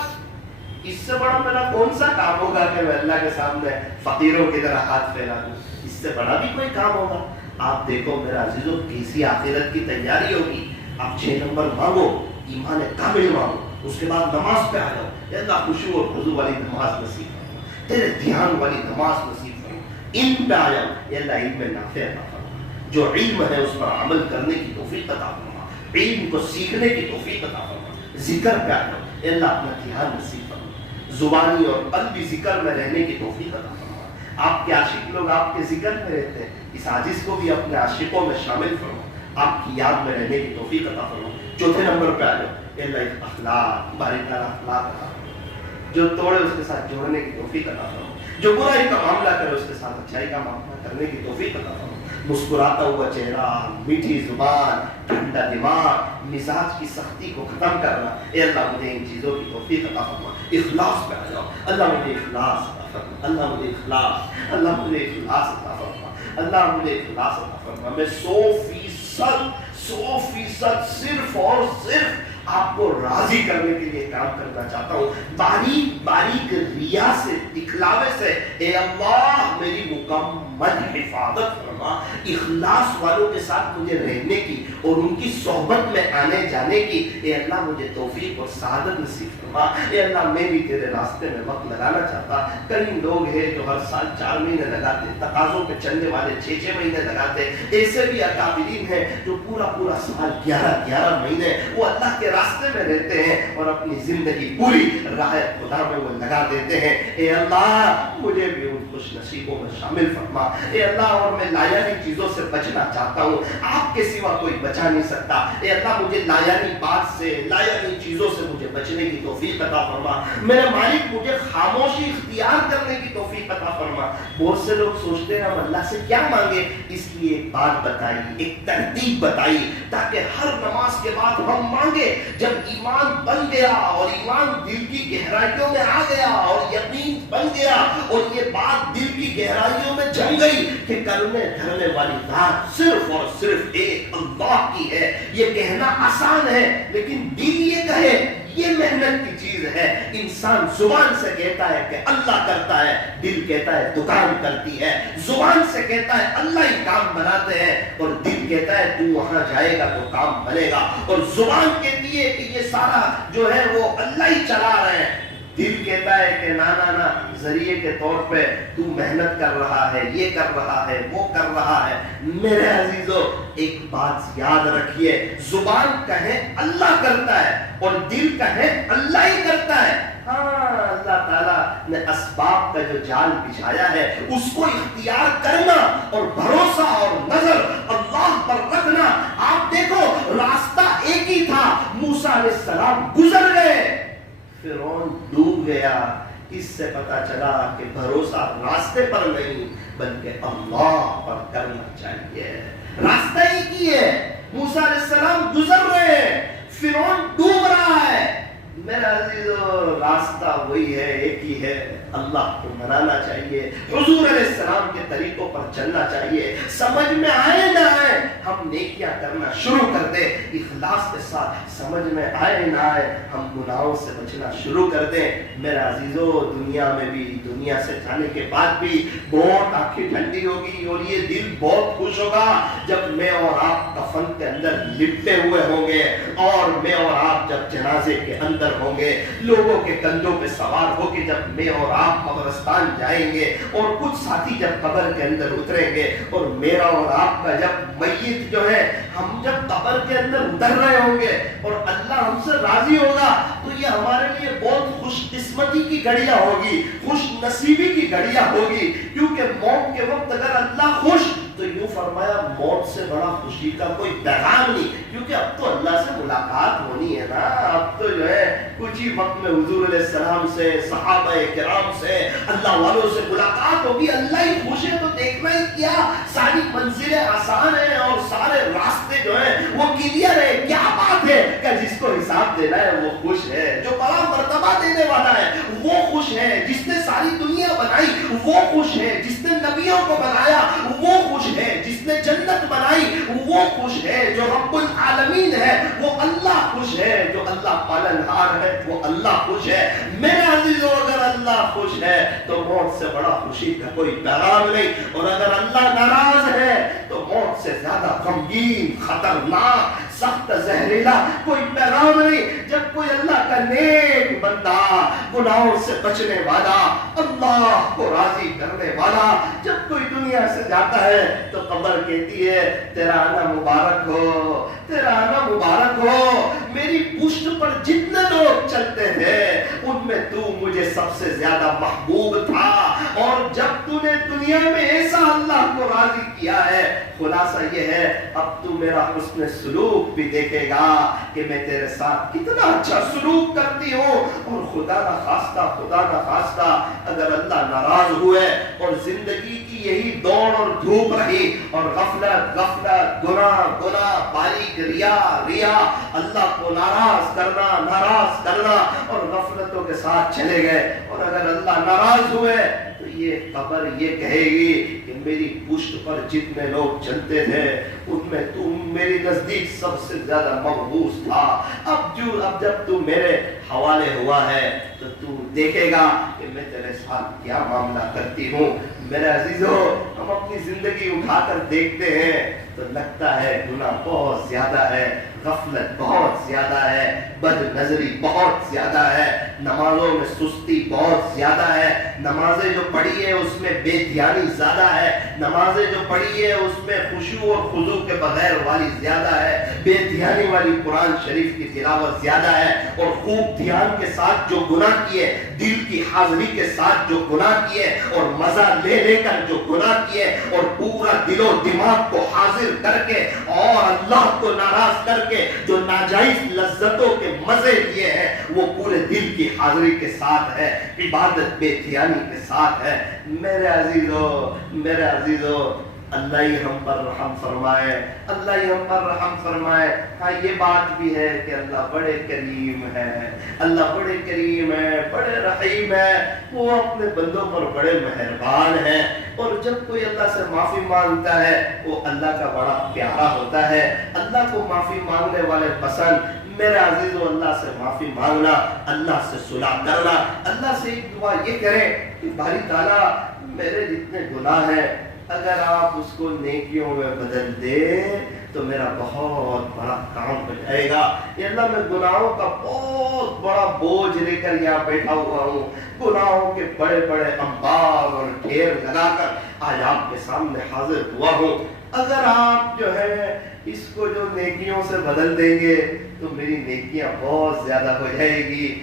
اس سے بڑا میرا کون سا کام ہوگا کہ میں اللہ کے سامنے فقیروں کی طرح ہاتھ پھیلا دوں، اس سے بڑا بھی کوئی کام ہوگا؟ آپ دیکھو میرا عزیزو کیسی آخرت کی تیاری ہوگی۔ آپ 6 نمبر مانگو، ایمان کامل مانگو، اس کے بعد نماز پہ آ جاؤ، یا اللہ خشوع اور خضوع والی نماز نصیب فرما، تیرے دھیان والی نماز نصیب فرما، علم پہ آ جاؤ، یا اللہ علم نافع عطا فرما، جو علم ہے اس پر عمل کرنے کی توفیق عطا فرما، علم کو سیکھنے کی توفیق عطا فرما، ذکر پہ آ جاؤ، یا اللہ اپنا دھیان نصیب فرما، زبانی اور قلبی ذکر میں رہنے کی توفیق عطا فرما۔ آپ کے عاشق لوگ آپ کے ذکر میں رہتے ہیں، اس عاجز کو بھی اپنے عاشقوں میں شامل فرما، آپ کی یاد میں رہنے کی توفیق عطا فرما۔ چوتھے نمبر پہ آ جاؤ، اے اللہ اخلاق، باریک اخلاق عطا فرما، جو توڑے اس کے ساتھ جوڑنے کی توفیق عطا فرما، جو برائی کا معاملہ کرے اس کے ساتھ اچھائی کا معاملہ کرنے کی توفیق عطا فرما، مسکراتا ہوا چہرہ، میٹھی زبان، ٹھنڈا دماغ، مزاج کی سختی کو ختم کرنا، اے اللہ مجھے ان چیزوں کی توفیق عطا فرما۔ اخلاص پہ آ جاؤ، اللہ مجھے اخلاص عطا فرما، اللہ مجھے اخلاص، اللہ مجھے اخلاص عطا فرما، اللہ مجھے اخلاص عطا فرما۔ میں 100% صرف اور صرف آپ کو راضی کرنے کے لیے کام کرنا چاہتا ہوں، باریک باریک ریا سے، دکھلاوے سے، اے اللہ میری مکمل حفاظت فرما، اخلاص والوں کے ساتھ مجھے رہنے کی اور ان کی صحبت میں آنے جانے کی، اے اللہ مجھے توفیق اور سعادت نصیب فرما۔ اے اللہ میں بھی تیرے راستے میں وقت لگانا چاہتا، کئی لوگ ہیں جو ہر سال 4 مہینے لگاتے، تقاضوں پہ چلنے والے 6 مہینے لگاتے، ایسے بھی اکابرین ہیں جو پورا سال 11 مہینے وہ اللہ کے راستے میں رہتے ہیں اور اپنی زندگی پوری راہ خدا میں وہ لگا دیتے ہیں۔ اے اللہ مجھے بھی ان خوش نصیبوں میں شامل فرما، اے اللہ اور میں لایانی چیزوں سے بچنا چاہتا ہوں، آپ کے سوا کوئی بچا نہیں سکتا، اے اللہ مجھے لایانی بات سے، لایانی چیزوں سے مجھے بچنے کی توفیق عطا فرما، میرے مالک مجھے خاموشی اختیار کرنے کی توفیق عطا فرما۔ بہت سے لوگ سوچتے ہیں ہم اللہ سے کیا مانگے، اس کی ایک بات بتائی، ایک ترتیب بتائی تاکہ ہر نماز کے بعد ہم مانگے۔ جب ایمان بن گیا اور ایمان دل کی گہرائیوں میں آ گیا اور یقین بن گیا اور یہ بات دل کی گہرائیوں میں جم گئی کہ کرنے دھرنے والی ذات صرف اور صرف ایک اللہ کی ہے، یہ کہنا آسان ہے لیکن دل یہ کہے یہ محنت کی چیز ہے۔ انسان زبان سے کہتا ہے کہ اللہ کرتا ہے، دل کہتا ہے دکان کرتی ہے، زبان سے کہتا ہے اللہ ہی کام بناتے ہیں اور دل کہتا ہے تو وہاں جائے گا تو کام بنے گا، اور زبان کہتی ہے کہ یہ سارا جو ہے وہ اللہ ہی چلا رہے ہیں، دل کہتا ہے کہ نا ذریعے کے طور پہ تو محنت کر رہا ہے، یہ کر رہا ہے، وہ کر رہا ہے۔ میرے عزیزو ایک بات یاد رکھیے، زبان کہے اللہ کرتا ہے اور دل کہے اللہ ہی کرتا ہے۔ ہاں اللہ تعالیٰ نے اسباب کا جو جال بچھایا ہے اس کو اختیار کرنا اور بھروسہ اور نظر اللہ پر رکھنا۔ آپ دیکھو راستہ ایک ہی تھا، موسیٰ علیہ السلام گزر گئے، فرعون ڈوب گیا۔ اس سے پتا چلا کہ بھروسہ راستے پر نہیں بلکہ اللہ پر کرنا چاہیے۔ راستہ ایک ہی ہے، موسیٰ علیہ السلام گزر رہے ہیں، فرعون ڈوب رہا ہے۔ میرا عزیزو راستہ وہی ہے، ایک ہی ہے، اللہ کو منانا چاہیے، حضور علیہ السلام کے طریقوں پر چلنا چاہیے، سمجھ میں آئے نہ آئے ہم نیکیاں کرنا شروع کر دیں اخلاص کے ساتھ، سمجھ میں آئے نہ آئے ہم گناہوں سے بچنا شروع کر دیں۔ میرے عزیزو، دنیا میں بھی، دنیا سے جانے کے بعد بھی بہت آنکھیں ٹھنڈی ہوگی اور یہ دل بہت خوش ہوگا جب میں اور آپ کفن کے اندر لپٹے ہوئے ہوں گے، اور میں اور آپ جب جنازے کے اندر ہوں گے، لوگوں کے کندھوں پہ سوار ہو کے جب میں اور آپ قبرستان جائیں گے، اور کچھ ساتھی جب قبر کے اندر اتریں گے، اور میرا اور آپ کا جب میت جو ہے ہم جب قبر کے اندر اتر رہے ہوں گے اور اللہ ہم سے راضی ہوگا، تو یہ ہمارے لیے بہت خوش قسمتی کی گھڑیاں ہوگی، خوش نصیبی کی گھڑیاں ہوگی، کیونکہ موت کے وقت اگر اللہ خوش، تو یوں فرمایا موت سے بڑا خوشی کا کوئی پیغام نہیں، کیونکہ اب تو اللہ سے ملاقات ہونی ہے نا، اب تو جو ہے کچھ ہی وقت میں حضور علیہ السلام سے، صحابہ کرام سے، اللہ والوں سے ملاقات ہوگی، اللہ ہی خوش ہے تو دیکھنا ہی کیا، ساری منزلیں آسان ہیں اور سارے راستے جو ہیں وہ کلیئر ہے، کیا بات ہے کہ جس کو حساب دینا ہے وہ خوش ہے، جو بڑا مرتبہ دینے والا ہے وہ خوش ہے، جس نے ساری دنیا بنائی وہ خوش ہے، جس نے نبیوں کو بنایا وہ خوش ہے، جس نے جنت بنائی وہ خوش ہے، جو رب العالمین ہے وہ اللہ خوش ہے، جو اللہ پالنہار ہے وہ اللہ خوش ہے۔ میرے عزیزو، اگر اللہ خوش ہے تو موت سے بڑا خوشی کا کوئی پیغام نہیں، اور اگر اللہ ناراض ہے تو موت سے زیادہ غمگین، خطرناک، سخت زہریلا کوئی پیغام نہیں۔ جب کوئی اللہ کا نیک بندہ، گناہوں سے بچنے والا، اللہ کو راضی کرنے والا جب کوئی دنیا سے جاتا ہے تو قبر کہتی ہے تیرا آنا مبارک ہو، تیرا آنا مبارک ہو، میری پشت پر جتنے لوگ چلتے تھے ان میں تو مجھے سب سے زیادہ محبوب تھا، اور جب تو نے دنیا میں ایسا اللہ کو راضی کیا ہے، خلاصہ یہ ہے اب تو میرا حسن سلوک بھی دیکھے گا کہ میں تیرے ساتھ کتنا اچھا سلوک کرتی ہوں۔ اور خدا نہ خواستہ اگر اللہ ناراض ہوئے اور زندگی کی یہی دوڑ اور دھوپ رہی اور غفلت گناہ باریک ریا اللہ کو ناراض کرنا اور غفلتوں کے ساتھ چلے گئے، اور اگر اللہ ناراض ہوئے تو یہ قبر یہ کہے گی کہ میری پشت پر جتنے لوگ چلتے تھے ان میں تم میری نزدیک سب سے زیادہ مقبوض تھا، اب جب تو میرے حوالے ہوا ہے تو تو دیکھے گا کہ میں تیرے ساتھ کیا معاملہ کرتی ہوں۔ میرے عزیزو، ہم اپنی زندگی اٹھا کر دیکھتے ہیں تو لگتا ہے گناہ بہت زیادہ ہے، غفلت بہت زیادہ ہے، بد نظری بہت زیادہ ہے، نمازوں میں سستی بہت زیادہ ہے، نمازیں جو پڑھی ہے اس میں بے دھیانی زیادہ ہے، نمازیں جو پڑھی ہے اس میں خشوع اور خضوع کے بغیر والی زیادہ ہے، بے دھیانی والی قرآن شریف کی تلاوت زیادہ ہے، اور خوب دھیان کے ساتھ جو گناہ کیے، دل کی حاضری کے ساتھ جو گناہ کیے، اور مزہ لے کر جو گناہ کیے، اور پورا دل و دماغ کو حاضر کر کے اور اللہ کو ناراض کر کے جو ناجائز لذتوں کے مزے لیے ہیں، وہ پورے دل کی حاضری کے ساتھ ہے، عبادت بے دھیانی کے ساتھ ہے۔ میرے عزیزو، اللہ ہی ہم پر رحم فرمائے، اللہ ہی ہم پر رحم فرمائے۔ ہاں، یہ بات بھی ہے کہ اللہ بڑے کریم ہے، اللہ بڑے کریم ہے، بڑے رحیم ہے، وہ اپنے بندوں پر بڑے مہربان ہیں، اور جب کوئی اللہ سے معافی مانگتا ہے وہ اللہ کا بڑا پیارا ہوتا ہے، اللہ کو معافی مانگنے والے پسند۔ میرے عزیزو، اللہ سے معافی مانگنا، اللہ سے صلح کرنا، اللہ سے ایک دعا یہ کریں کہ باری تعالیٰ میرے جتنے گناہ ہیں اگر آپ اس کو نیکیوں میں بدل دے تو میرا بہت بڑا کام ہو جائے گا۔ یا اللہ، میں گناہوں کا بہت بڑا بوجھ لے کر یہاں بیٹھا ہوا ہوں، گناہوں کے بڑے بڑے انبار اور ڈھیر لگا کر آج آپ کے سامنے حاضر ہوا ہوں۔ اگر آپ جو ہے اس کو جو نیکیوں سے بدل دیں گے تو میری نیکیاں بہت زیادہ ہو جائے گی،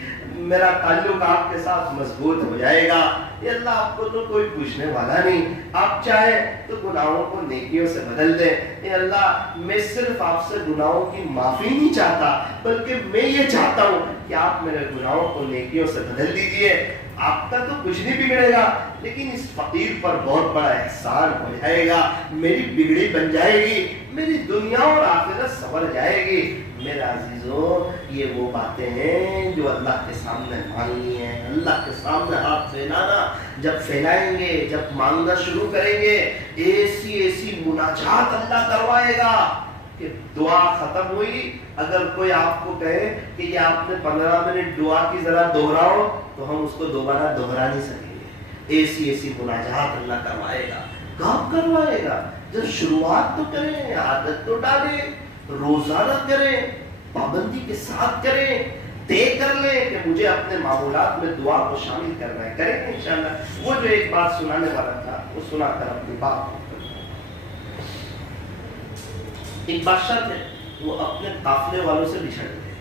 میرا تعلق آپ کے ساتھ مضبوط ہو جائے گا۔ یہ اللہ، آپ کو تو کوئی پوچھنے والا نہیں، آپ چاہیں تو گناہوں کو نیکیوں سے بدل دیں۔ اے اللہ، میں صرف آپ سے گناہوں کی معافی نہیں چاہتا، بلکہ میں یہ چاہتا ہوں کہ آپ میرے گناہوں کو نیکیوں سے بدل دیجئے۔ آپ کا تو کچھ نہیں بگڑے گا، لیکن اس فقیر پر بہت بڑا احسان ہو جائے گا، میری بگڑی بن جائے گی، میری دنیا اور آخرت سنور جائے گی۔ میرے عزیزوں یہ وہ باتیں ہیں جو اللہ کے سامنے مانگنی ہے. اللہ کے سامنے ہاتھ پھیلانا, جب پھیلائیں گے, جب مانگنا شروع کریں گے, ایسی مناجات اللہ کروائے گا کہ دعا ختم ہوئی. اگر کوئی آپ کو کہے کہ یہ آپ نے 15 منٹ دعا کی ذرا دوہراؤ, تو ہم اس کو دوبارہ دوہرا نہیں سکیں گے. ایسی مناجات اللہ کروائے گا. کب کروائے گا؟ جب شروعات تو کریں, عادت تو ڈالیں, روزانہ کریں, پابندی کے ساتھ کریں, طے کر لیں کہ مجھے اپنے معمولات میں دعا کو شامل کرنا ہے. کریں گے انشاءاللہ. وہ جو ایک بات سنانے والا تھا وہ سنا کر اپنی بات. ایک بادشاہ تھے, وہ اپنے قافلے والوں سے بچھڑ گئے.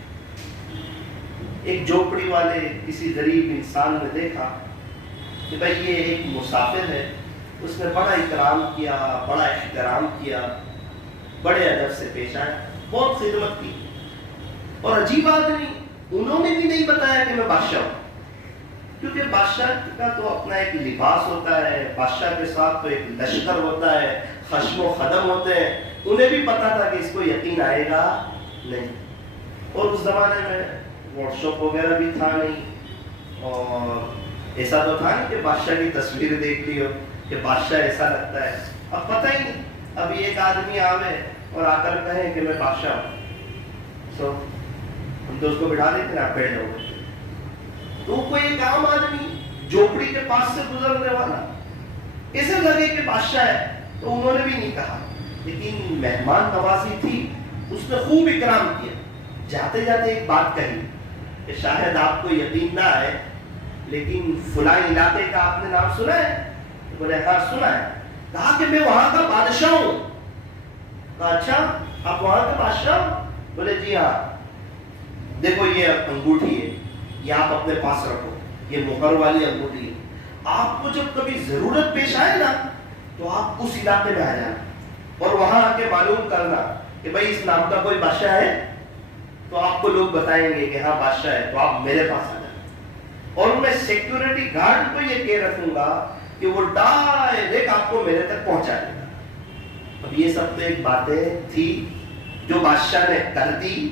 ایک جھوپڑی والے کسی غریب انسان نے دیکھا کہ بھائی یہ ایک مسافر ہے. اس نے بڑا اکرام کیا, بڑا احترام کیا, بڑے ادب سے پیش آیا, بہت خدمت کی. اور عجیب آدمی, انہوں نے بھی نہیں بتایا کہ میں بادشاہ ہوں, کیونکہ بادشاہ کا تو اپنا ایک لباس ہوتا ہے, بادشاہ کے ساتھ تو ایک لشکر ہوتا ہے, خشم و خدم ہوتے ہیں. انہیں بھی پتا تھا کہ اس کو یقین آئے گا نہیں. اور اس زمانے میں واٹس ایپ وغیرہ بھی تھا نہیں, اور ایسا تو تھا نہیں کہ بادشاہ کی تصویر دیکھ لی ہو کہ بادشاہ ایسا لگتا ہے. اب پتہ ہی نہیں. اب ایک آدمی آوے اور آ کر کہیں کہ میں بادشاہ ہوں, تو ہم تو اس کو بٹھا دیتے ہیں, آپ بیٹھ جاؤ. تو کوئی ایک عام آدمی جھوپڑی کے پاس سے گزرنے والا ایسے لگے کہ بادشاہ ہے, تو انہوں نے بھی نہیں کہا. لیکن مہمان نوازی تھی, اس نے خوب اکرام کیا. جاتے جاتے ایک بات کہی کہ شاید آپ کو یقین نہ آئے, لیکن فلاں علاقے کا آپ نے نام سنا ہے؟ بولے ہاں سنا ہے. کہا کہ میں وہاں کا بادشاہ ہوں. کہا اچھا آپ وہاں کا بادشاہ ہو؟ بولے جی ہاں. دیکھو یہ انگوٹھی ہے, یہ آپ اپنے پاس رکھو, یہ مہر والی انگوٹھی ہے. آپ کو جب کبھی ضرورت پیش آئے نا, تو آپ اس علاقے میں آ جانا اور وہاں آ کے معلوم کرنا کہ بھائی اس نام کا کوئی بادشاہ ہے. تو آپ کو لوگ بتائیں گے کہ ہاں بادشاہ ہے, تو آپ میرے پاس آ جائیں. اور میں سیکیورٹی گارڈ کو یہ کہہ رکھوں گا کہ وہ ڈائریکٹ آپ کو میرے تک پہنچا دے گا. اب یہ سب تو ایک باتیں تھی جو بادشاہ نے کر دی,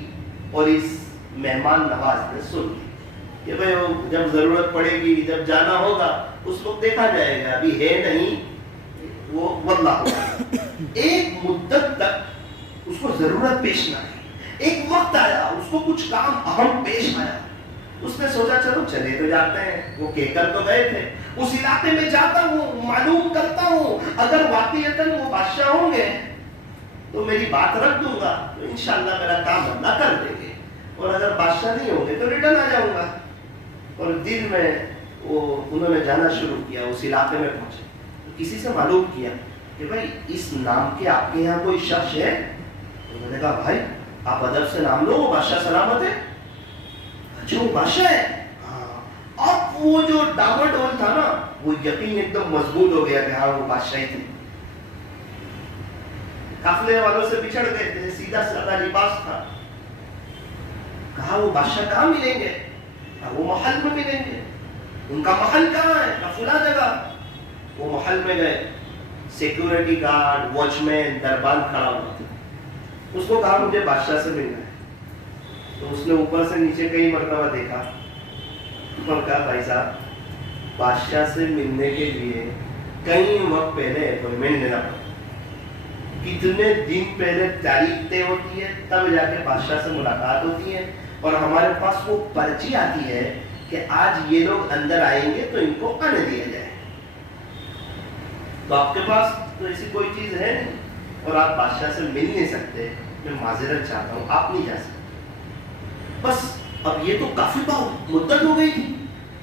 اور اس مہمان نواز نے سن لی کہ بھائی جب ضرورت پڑے گی, جب جانا ہوگا, اس وقت دیکھا جائے گا, ابھی ہے نہیں, وہ واللہ ہوگا. ایک مدت تک اس کو ضرورت پیش نہ آئی. ایک وقت آیا, اس کو کچھ کام اہم پیش آیا. اس نے سوچا چلو چلے تو جاتے ہیں, وہ کہہ کر تو گئے تھے, اس علاقے میں جاتا ہوں, معلوم کرتا ہوں, اگر واقعیتاً وہ بادشاہ ہوں گے تو میری بات رکھ دوں گا, تو انشاءاللہ میرا کام اللہ کر دیں گے. اور اگر بادشاہ نہیں ہوں گے تو ریٹرن آ جاؤں گا. اور دن میں انہوں نے جانا شروع کیا. اس علاقے میں پہنچے, کسی سے معلوم کیا کہ بھائی اس نام کے آپ کے یہاں کوئی شخص ہے؟ انہوں نے کہا بھائی آپ ادب سے نام لو, وہ بادشاہ سلامت ہے. اچھا وہ بادشاہ ہے؟ ہاں. اب وہ جو ڈاور ڈول تھا نا, وہ یقین ایک دم مضبوط ہو گیا کہ ہاں وہ بادشاہ ہی تھے. قافلے والوں سے بچھڑ گئے تھے, سیدھا سادہ لباس تھا. کہا وہ بادشاہ کہاں ملیں گے؟ وہ محل میں ملیں گے. ان کا محل کہاں ہے؟ فلاں جگہ. وہ محل میں گئے, سیکیورٹی گارڈ, واچ مین, دربان کھڑا ہوا تھا. اس کو کہا مجھے بادشاہ سے ملنا ہے. تو اس نے اوپر سے نیچے کئی مرتبہ دیکھا اور کہا بھائی صاحب بادشاہ سے ملنے کے لیے کئی وقت پہلے اپوائنٹمنٹ لینا پڑتا, کتنے دن پہلے تاریخ طے ہوتی ہے, تب جا کے بادشاہ سے ملاقات ہوتی ہے. اور ہمارے پاس وہ پرچی آتی ہے کہ آج یہ لوگ اندر آئیں گے تو ان کو آنے دیا جائے. تو آپ کے پاس تو ایسی کوئی چیز ہے نہیں, اور آپ بادشاہ سے مل نہیں سکتے. میں معذرت چاہتا ہوں, آپ نہیں جا سکتے. بس اب یہ تو کافی مدت ہو گئی تھی.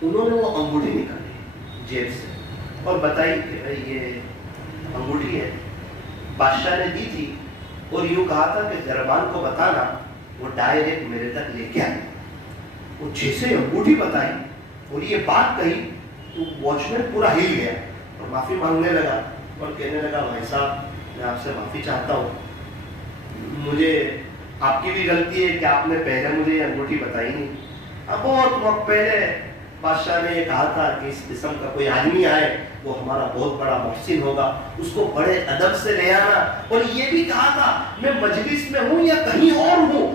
انہوں نے وہ انگوٹھی نکالی جیب سے اور بتائی کہ یہ انگوٹھی ہے, بادشاہ نے دی تھی, اور یوں کہا تھا کہ دربان کو بتانا وہ ڈائریکٹ میرے تک لے کے آئے. وہ جیسے انگوٹھی بتائی اور یہ بات کہی تو واچ مین پورا ہل گیا اور معافی مانگنے لگا اور کہنے لگا بھائی صاحب میں آپ سے معافی چاہتا ہوں, مجھے آپ کی بھی غلطی ہے کہ آپ نے پہلے مجھے یہ انگوٹھی بتائی نہیں. اب بہت وقت پہلے بادشاہ نے یہ کہا تھا کہ اس قسم کا کوئی آدمی آئے وہ ہمارا بہت بڑا محسن ہوگا, اس کو بڑے ادب سے لے آنا. اور یہ بھی کہا تھا میں مجلس میں ہوں یا کہیں اور ہوں,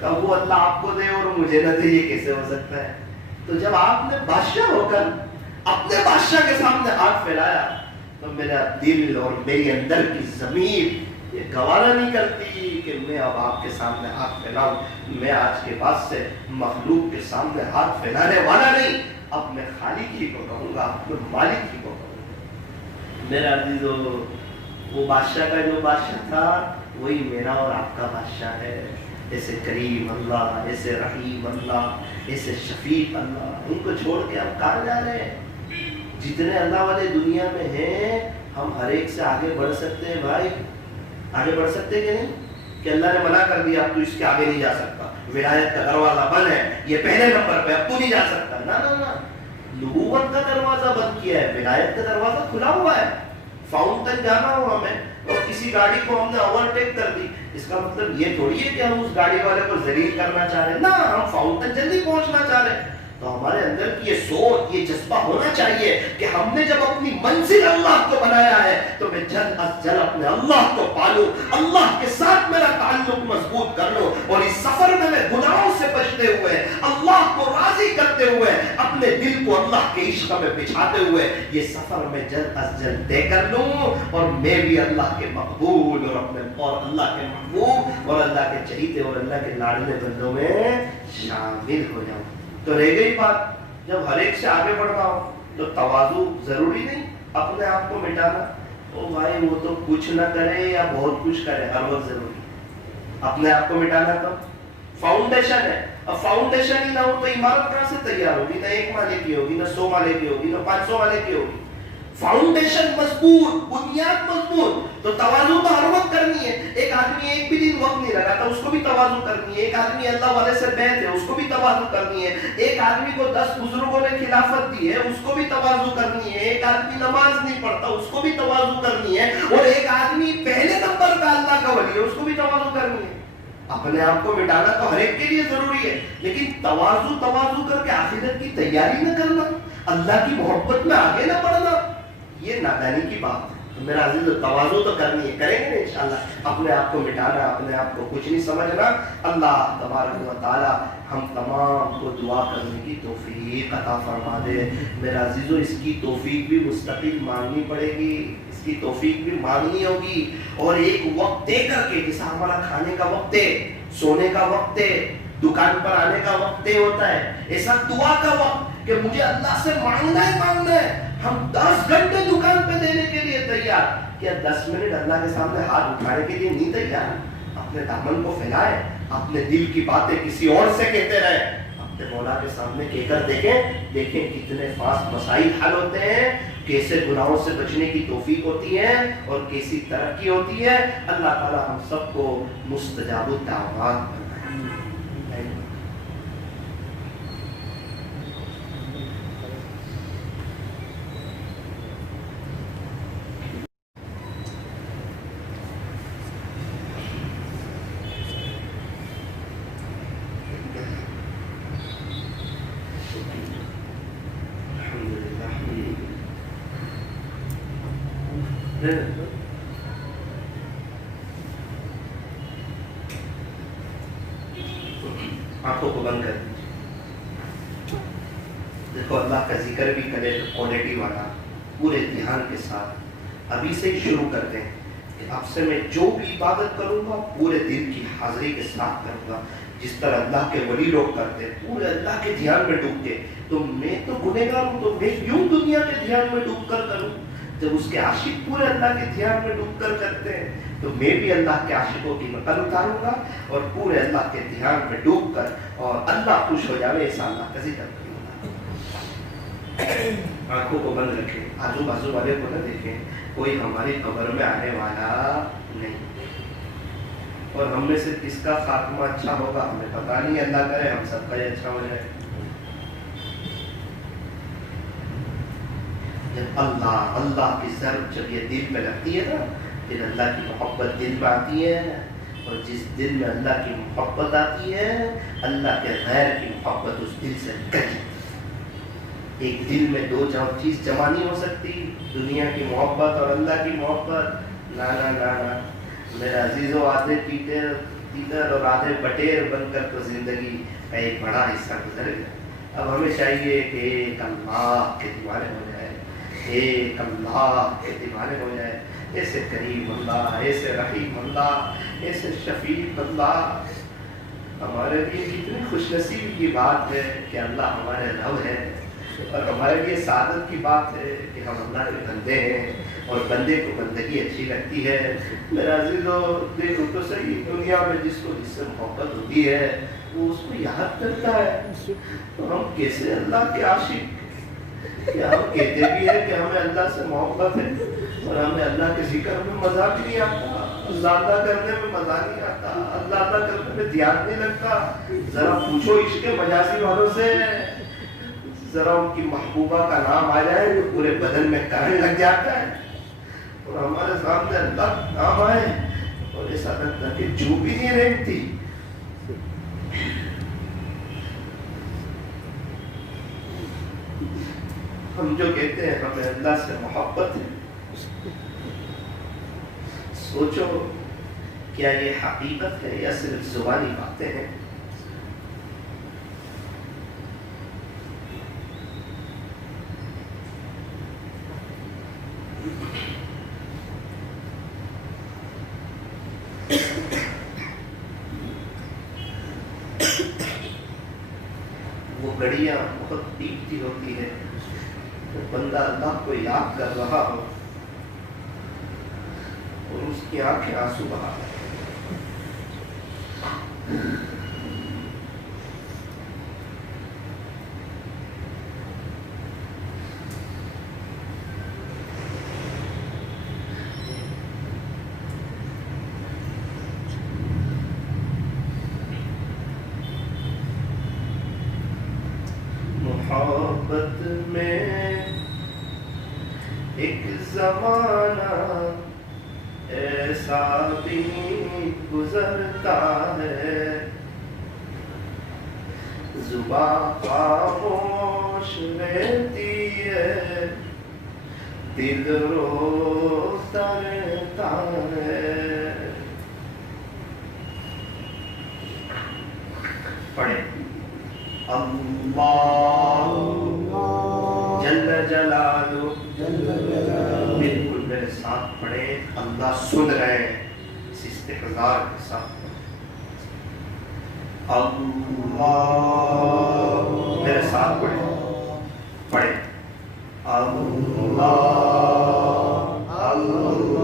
کہ وہ اللہ آپ کو دے اور مجھے نہ دے، یہ کیسے ہو سکتا ہے؟ تو جب آپ نے بادشاہ ہو کر اپنے بادشاہ کے سامنے ہاتھ پھیلایا تو میرا دل اور میری اندر کی ضمیر یہ گوارا نہیں کرتی کہ میں اب آپ کے سامنے ہاتھ پھیلاؤں. میں آج کے بعد سے مخلوق کے سامنے ہاتھ پھیلانے والا نہیں، اب میں خالق ہی کو کہوں گا، میں مالک ہی کو کہوں گا. میرا عزیزو، وہ بادشاہ کا جو بادشاہ تھا وہی میرا اور آپ کا بادشاہ ہے. ایسے کریم اللہ، ایسے رحیم اللہ، ایسے شفیق اللہ، ان کو چھوڑ کے ہم کہاں جا رہے ہیں؟ جتنے اللہ والے دنیا میں ہیں ہم ہر ایک سے آگے بڑھ سکتے ہیں. بھائی آگے بڑھ سکتے کہ نہیں؟ کہ اللہ نے منع کر دیا اب تو اس کے آگے نہیں جا سکتا، ولایت کا دروازہ بند ہے، یہ پہلے نمبر پہ، اب تو نہیں جا سکتا. نہ، نبوت کا دروازہ بند کیا ہے، ولایت کا دروازہ کھلا ہوا ہے. فاؤنٹن جانا ہو ہمیں اور کسی گاڑی کو ہم نے اوورٹیک کر دی، اس کا مطلب یہ تھوڑی ہے کہ ہم اس گاڑی والے کو ذلیل کرنا چاہ رہے ہیں. نہ، ہم فاؤنٹن جلدی پہنچنا چاہ رہے ہیں. تو ہمارے اندر کی یہ سوچ، یہ جذبہ ہونا چاہیے کہ ہم نے جب اپنی منزل اللہ کو بنایا ہے تو میں جلد از جلد اپنے اللہ کو پالوں، اللہ کے ساتھ میرا تعلق مضبوط کر لوں، اور اس سفر میں گناہوں سے بچتے ہوئے، اللہ کو راضی کرتے ہوئے، اپنے دل کو اللہ کے عشق میں بچھاتے ہوئے یہ سفر میں جلد از جلد طے کر لوں، اور میں بھی اللہ کے مقبول اور اللہ کے محبوب اور اللہ کے چہیتے اور اللہ کے لاڈلے بندوں میں شامل ہو جاؤں. تو رہ گئی بات، جب ہر ایک سے آگے بڑھنا ہو تو تواضع ضروری نہیں، اپنے آپ کو مٹانا. او بھائی وہ تو کچھ نہ کرے یا بہت کچھ کرے، ہر وقت ضروری. اپنے آپ کو مٹانا تو فاؤنڈیشن ہے. اب فاؤنڈیشن ہی نہ ہو تو عمارت کہاں سے تیار ہوگی؟ نہ 1 مالے کی ہوگی، نہ 100 مالے کی ہوگی، نہ 500 مالے کی ہوگی. فاؤنڈیشن مضبوط، بنیاد مضبوط، تو تواضع تو ہر وقت کرنی ہے. ایک آدمی ایک بھی دن وقت نہیں لگاتا، اس کو بھی تواضع کرنی ہے. ایک آدمی اللہ والے سے بیعت ہے، اس کو بھی تواضع کرنی ہے. ایک آدمی کو 10 بزرگوں نے خلافت دی ہے، اس کو بھی تواضع کرنی ہے. ایک آدمی نماز نہیں پڑھتا، اس کو بھی تواضع کرنی ہے. اور ایک آدمی پہلے نمبر کا اللہ کا ولی ہے، اس کو بھی تواضع کرنی ہے. اپنے آپ کو مٹانا تو ہر ایک کے لیے ضروری ہے، لیکن تواضع کر کے آخرت کی تیاری نہ کرنا، اللہ کی محبت میں آگے نہ بڑھنا، یہ نادانی کی بات ہے. میرا عزیز تواضع تو کرنی ہے، کریں گے انشاءاللہ. اپنے آپ کو مٹانا، اپنے آپ کو کچھ نہیں سمجھنا. اللہ تبارک و تعالی ہم تمام کو دعا کرنے کی توفیق عطا فرما دے. میرا عزیزو اس کی توفیق بھی مستقل مانگنی پڑے گی، اس کی توفیق بھی مانگنی ہوگی. اور ایک وقت دے کر کے، جیسا ہمارا کھانے کا وقت ہے، سونے کا وقت ہے، دکان پر آنے کا وقت طے ہوتا ہے، ایسا دعا کا وقت کہ مجھے اللہ سے مانگنا ہے. ہم 10 گھنٹے دکان پہ دینے کے لیے تیار، کیا 10 منٹ اللہ کے سامنے ہاتھ اٹھانے کے لیے نہیں تیار؟ اپنے دامن کو پھیلائے، اپنے دل کی باتیں کسی اور سے کہتے رہے، اپنے مولا کے سامنے کہہ کر دیکھیں کتنے فاسٹ مسائل حل ہوتے ہیں، کیسے گناہوں سے بچنے کی توفیق ہوتی ہے اور کیسی ترقی ہوتی ہے. اللہ تعالی ہم سب کو مستجاب الدعوات بنائے. آنکھوں کو بند کر دیجیے. دیکھو اللہ کا ذکر بھی کرے تو کوالٹی والا، پورے دھیان کے ساتھ. ابھی سے ہی شروع کرتے ہیں کہ اب سے میں جو بھی عبادت کروں گا پورے دل کی حاضری کے ساتھ کروں گا، جس طرح اللہ کے ولی لوگ کرتے ہیں، پورے اللہ کے دھیان میں ڈوب کے. تو میں تو گنہگار ہوں، تو میں کیوں دنیا کے دھیان میں ڈوب کر کروں؟ جب اس کے عاشق پورے اللہ کے دھیان میں ڈوب کر کرتے ہیں تو میں بھی اللہ کے عاشقوں کی نقل اتاروں گا اور پورے اللہ کے دھیان میں ڈوب کر، اور اللہ خوش ہو جائے ایسا اللہ کا ذکر کروں گا. آنکھوں کو بند رکھیں، آجو بازو والے کو نہ دیکھیں، کوئی ہماری قبر میں آنے والا نہیں، اور ہم میں سے کس کا خاتمہ اچھا ہوگا ہمیں پتا نہیں. اللہ کرے ہم سب کا یہ اچھا ہو جائے. جب اللہ کی ضرب جب یہ دل میں لگتی ہے نا، پھر اللہ کی محبت دل میں آتی ہے، اور جس دل میں اللہ کی محبت آتی ہے اللہ کے غیر کی محبت اس دل سے نکل جاتی ہے. ایک دل میں دو چیز جمع نہیں ہو سکتی، دنیا کی محبت اور اللہ کی محبت. نا نا نا نا، میرے عزیزوں آدھے تیتر اور آدھے بٹیر بن کر تو زندگی کا ایک بڑا حصہ گزر گیا. اب ہمیں چاہیے کہ ایک اللہ کے دیوانے ہو جائے, ایک اللہ کے دیوانے ہو جائے, ایسے کریم اللہ, ایسے رحیم اللہ, ایسے شفیق اللہ. ہمارے لیے کتنی خوش نصیبی کی بات ہے کہ اللہ ہمارے رب ہے, اور ہمارے لیے سعادت کی بات ہے کہ ہم اللہ کے بندے ہیں اور بندے کو بندگی اچھی لگتی ہے. میرا عزیزو دیکھو تو صحیح, دنیا میں جس سے محبت ہوتی ہے وہ اس کو یاد کرتا ہے. تو ہم کیسے اللہ کے عاشق, کیا ہم کہتے بھی ہیں کہ ہمیں اللہ سے محبت ہے اور ہمیں اللہ کے ذکر میں مزہ بھی نہیں آتا, اللہ کرنے میں مزہ نہیں آتا, اللہ کرنے میں دھیان نہیں لگتا. ذرا پوچھو عشق مجازی والوں سے, ذرا ان کی محبوبہ کا نام آ جائے جو پورے بدن میں کرنے لگ جاتا ہے, اور ہمارے سامنے اللہ کا نام آئے اور ایسا لگتا کہ جو بھی نہیں رہتی. ہم جو کہتے ہیں ہمیں اللہ سے محبت ہے, سوچو کیا یہ حقیقت ہے یا صرف زبانی باتیں ہیں؟ وہ گھڑیاں بہت بیتتی ہوتی ہے, بندہ اللہ کو یاد کر رہا ہو اور اس کی آنکھیں آنسو بہا رہی. محبت میں ایک زمانہ ایسا بھی گزرتا ہے, زبان خاموش رہتی ہے, دل روتا رہتا ہے. پڑھیں اللہ جل جلالہ, بالکل میرے ساتھ پڑھیں, اللہ سن رہے ہیں اس استحضار کے ساتھ. اللہ, میرے ساتھ پڑھیں اللہ اللہ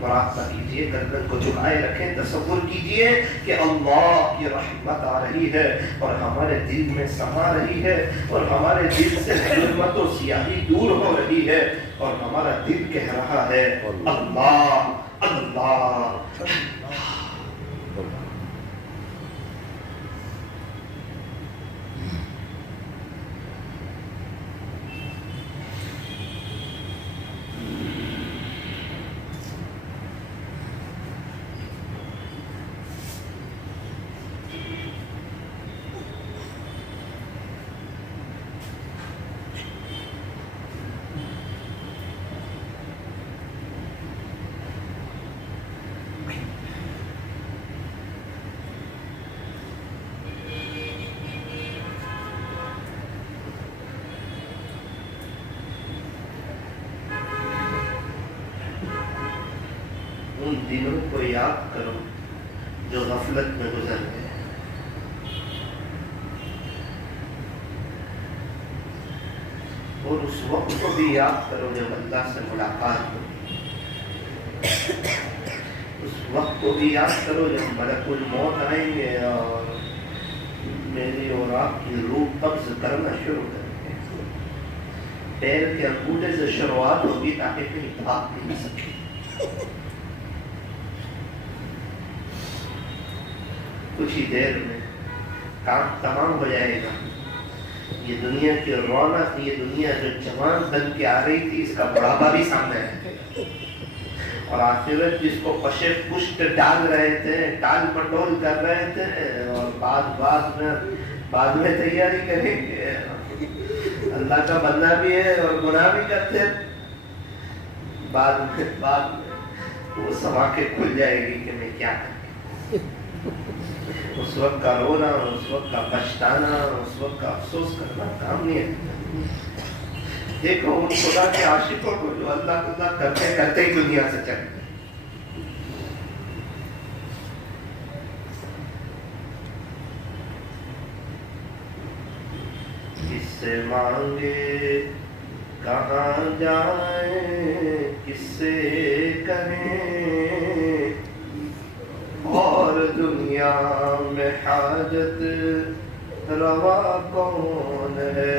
مراقبہ کیجئے، گردن کو جھکائے رکھیں، تصور کیجئے کہ اللہ کی رحمت آ رہی ہے اور ہمارے دل میں سما رہی ہے اور ہمارے دل سے ظلمت و سیاہی دور ہو رہی ہے اور ہمارا دل کہہ رہا ہے اللہ اللہ۔ ان دنوں کو یاد کرو جو غفلت میں گزر گئے، اور اس وقت کو بھی یاد کرو جب اللہ سے ملاقات ہوئی، اس وقت کو بھی یاد کرو جب ملک الموت آئیں گے اور میری اور آپ کی روح قبض کرنا شروع کریں گے، پیر کے انگوٹھے سے شروعات ہوگی تاکہ کہیں بھاگ نہیں سکے۔ کچھ ہی دیر میں کام تمام ہو جائے گا، یہ دنیا کی رونق، یہ دنیا جو جوان بن کے آ رہی تھی، اس کا بڑھاپا بھی سامنے ہے، اور آخرت جس کو پشے پشت ڈال رہے تھے، ٹال مٹول کر رہے تھے، اور بعد میں تیاری کریں گے، اللہ کا بندہ بھی ہے اور گناہ بھی کرتے ہیں، بعد میں وہ سما کے کھل جائے گی کہ میں کیا کروں۔ اس وقت کا رونا، اس وقت کا پچھتانا، اس وقت کا افسوس کرنا کام نہیں ہے۔ دیکھو ان خدا کے عاشقوں کو جو اللہ اللہ کرتے کرتے ہی دنیا سے چلے، کس سے مانگے کہاں جائیں، کس سے کہیں، اور دنیا میں حاجت روا کون ہے،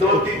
2-3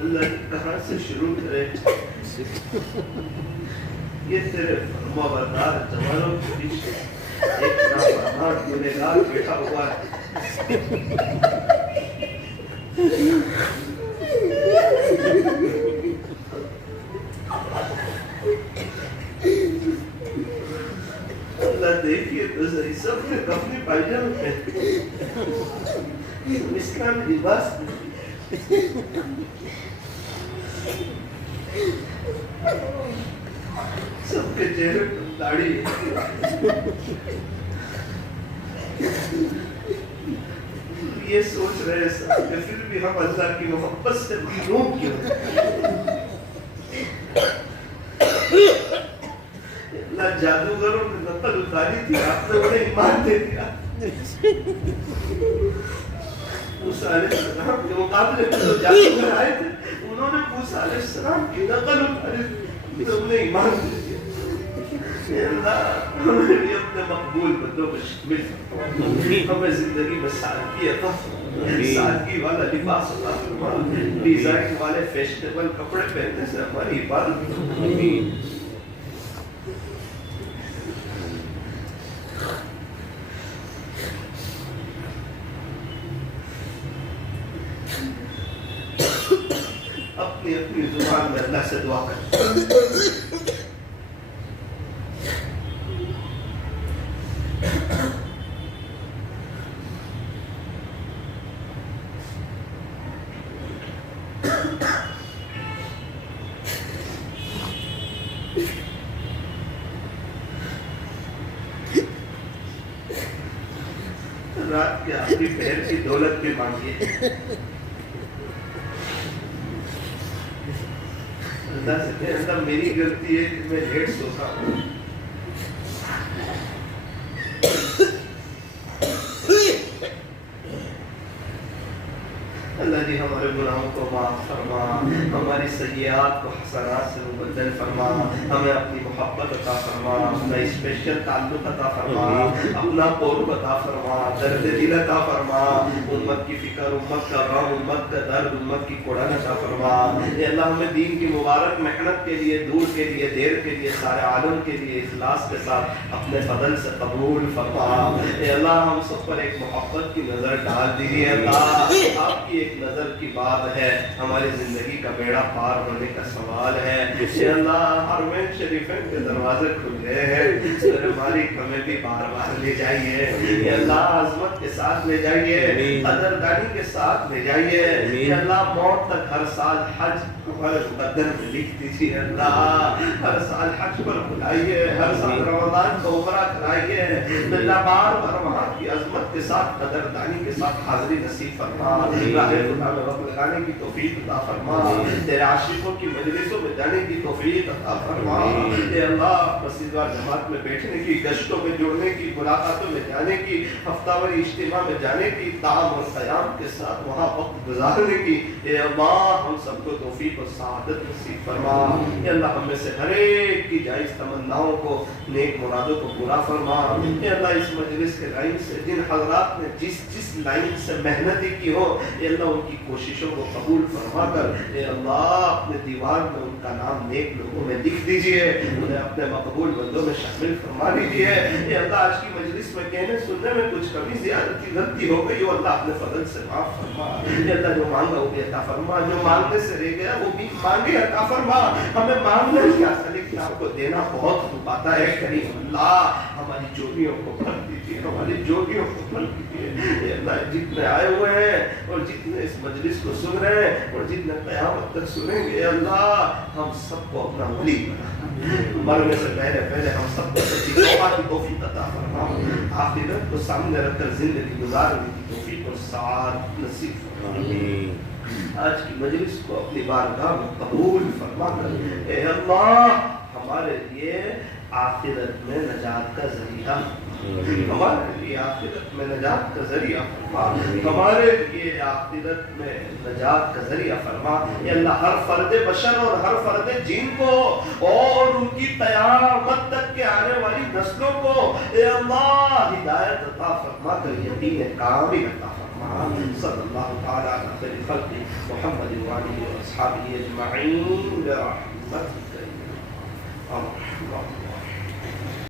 اللہ کہاں سے شروع کرے؟ یہ تیرے فرما بردار جوانوں کے پیچھے ایک نافرمان گنہگار بیٹھا ہوا ہے. اللہ دیکھیے تو صحیح، سب نے کفنی پائجامے پہنے، اسلامی لباس سب کے چہرے پر داڑھی یہ سوچ رہے سب کہ پھر بھی ہم اللہ کی محبت سے محروم کیوں؟ اللہ جادوگروں نے نقل اتاری تھی، آپ نے انہیں ایمان دے دیا. موسیٰ علیہ السلام کے مقابلے میں جو جادوگر آئے تھے انہوں نے موسیٰ علیہ السلام کی نقل اتاری تھی تو انہیں ایمان دے دیا. اللہ ہمیں بھی اپنے مقبول بندوں کو شامل فرما، ہمیں زندگی میں سادگی عطا فرما، سادگی والا لباس عطا فرما، ڈیزائن والے فیشنیبل کپڑے پہننے سے ہماری عبادت فرما. اپنی اپنی زبان میں اللہ سے دعا کریں. رات کے آخری پہر کی دولت بھی مانگیے. اللہ سے کہے اللہ میری غلطی ہے کہ میں لیٹ سوتا ہوں. اللہ جی ہمارے گناہوں کو معاف فرما، ہماری سیئات کو حسنات سے مبدل فرما، ہمیں اپنی محبت عطا فرما، اپنا اسپیشل تعلق عطا فرما، اپنا قرب عطا فرما، درد دل عطا فرما، امت کی فکر، امت کا غم، امت کا درد، امت کی کوڑن عطا فرما. اے اللہ ہمیں دین کی مبارک محنت کے لیے، دور کے لیے، دیر کے لیے، سارے عالم کے لیے اخلاص کے ساتھ اپنے فضل سے قبول فرما. اے اللہ ہم سب پر ایک محبت کی نظر ڈال دیجیے. اللہ آپ کی ایک نظر کی بات ہے، ہماری زندگی کا بیڑا پار ہونے کا سوال ہے. اے اللہ حرمین شریفین کے دروازے کھل گئے ہیں، ہماری ہمیں بھی بار بار لے جائیے. اے اللہ عظمت کے ساتھ لے جائیے، قدردانی کے ساتھ لے جائیے. اے اللہ موت تک ہر سال حج ہمارے مقدر میں لکھ دیجیے. اللہ ہر سال حج پر بلائیے، ہر سال رمضان کو عمرہ کرائیے. اللہ بار بار وہاں کی عظمت کے ساتھ، قدردانی کے ساتھ حاضری نصیب فرما. راہ خدا میں وقت لگانے کی توفیق عطا فرما، تیرے عاشقوں کی مجلسوں میں جانے کی توفیق عطا فرما. اے اللہ مسجد و جماعت میں بیٹھنے کی، گشتوں میں جڑنے کی، ملاقاتوں میں جانے کی، ہفتہ واری اجتماع میں جانے کی، تعام اور قیام کے ساتھ وہاں وقت گزارنے کی. اے اللہ ہم سب کو توفیق اور سعادت نصیب فرما. اے اللہ ہم میں سے ہر ایک کی جائز تمناؤں کو، نیک مرادوں کو پورا فرما. اے اللہ اس مجلس کے لائن سے جن حضرات نے جس لائن سے محنتی کی ہو، اے اللہ ان کی کوششوں کو قبول فرما کر اے اللہ اپنے دیوان میں ان کا نام نیک لوگوں میں لکھ دیجئے، انہیں اپنے مقبول بندوں میں شامل فرما دیجئے. اے اللہ آج کی مجلس میں کہنے سننے میں کچھ کمی زیادتی غلطی ہو گئی ہو، اللہ اپنے فضل سے معاف فرما. اے اللہ جو مانگا وہ بھی عطا فرما، جو مانگنے سے رہ گیا وہ بھی مانگے عطا فرما. ہمیں مانگنا کیا تھا لیکن آپ کو دینا بہت خوب آتا ہے. کریم اللہ ہماری جوڑیوں کو بھر دیجیے، ہماری جوڑیوں کو بھر دیجیے. اے اللہ جتنے آئے ہوئے ہیں اور جتنے اس مجلس کو سن رہے ہیں اور جتنے قیامت تک سنیں گے، اے اللہ ہم سب کو اپنا ولی بنا، مرنے سے پہلے ہم سب کو سچی توبہ کی توفیق عطا فرما. آخرت کو سامنے رکھ کر زندگی گزارنے کی توفیق اور سعادت نصیب فرما. آج کی مجلس کو اپنی بارگاہ میں قبول فرما کر اے اللہ ہمارے لیے آخرت میں نجات کا ذریعہ، ہمارے لیے آخرت میں نجات کا ذریعہ فرما، ہمارے لیے آخرت میں نجات کا ذریعہ فرما۔ اے اللہ ہر فرد بشر اور ہر فرد جن کو اور ان کی قیامت تک کے آنے والی نسلوں کو اے اللہ ہدایت عطا فرما کر یقین کامل عطا فرما۔ صلی اللہ تعالی علی خیر خلق محمد وآلہ واصحابہ اجمعین برحمتک یا ارحم الراحمین۔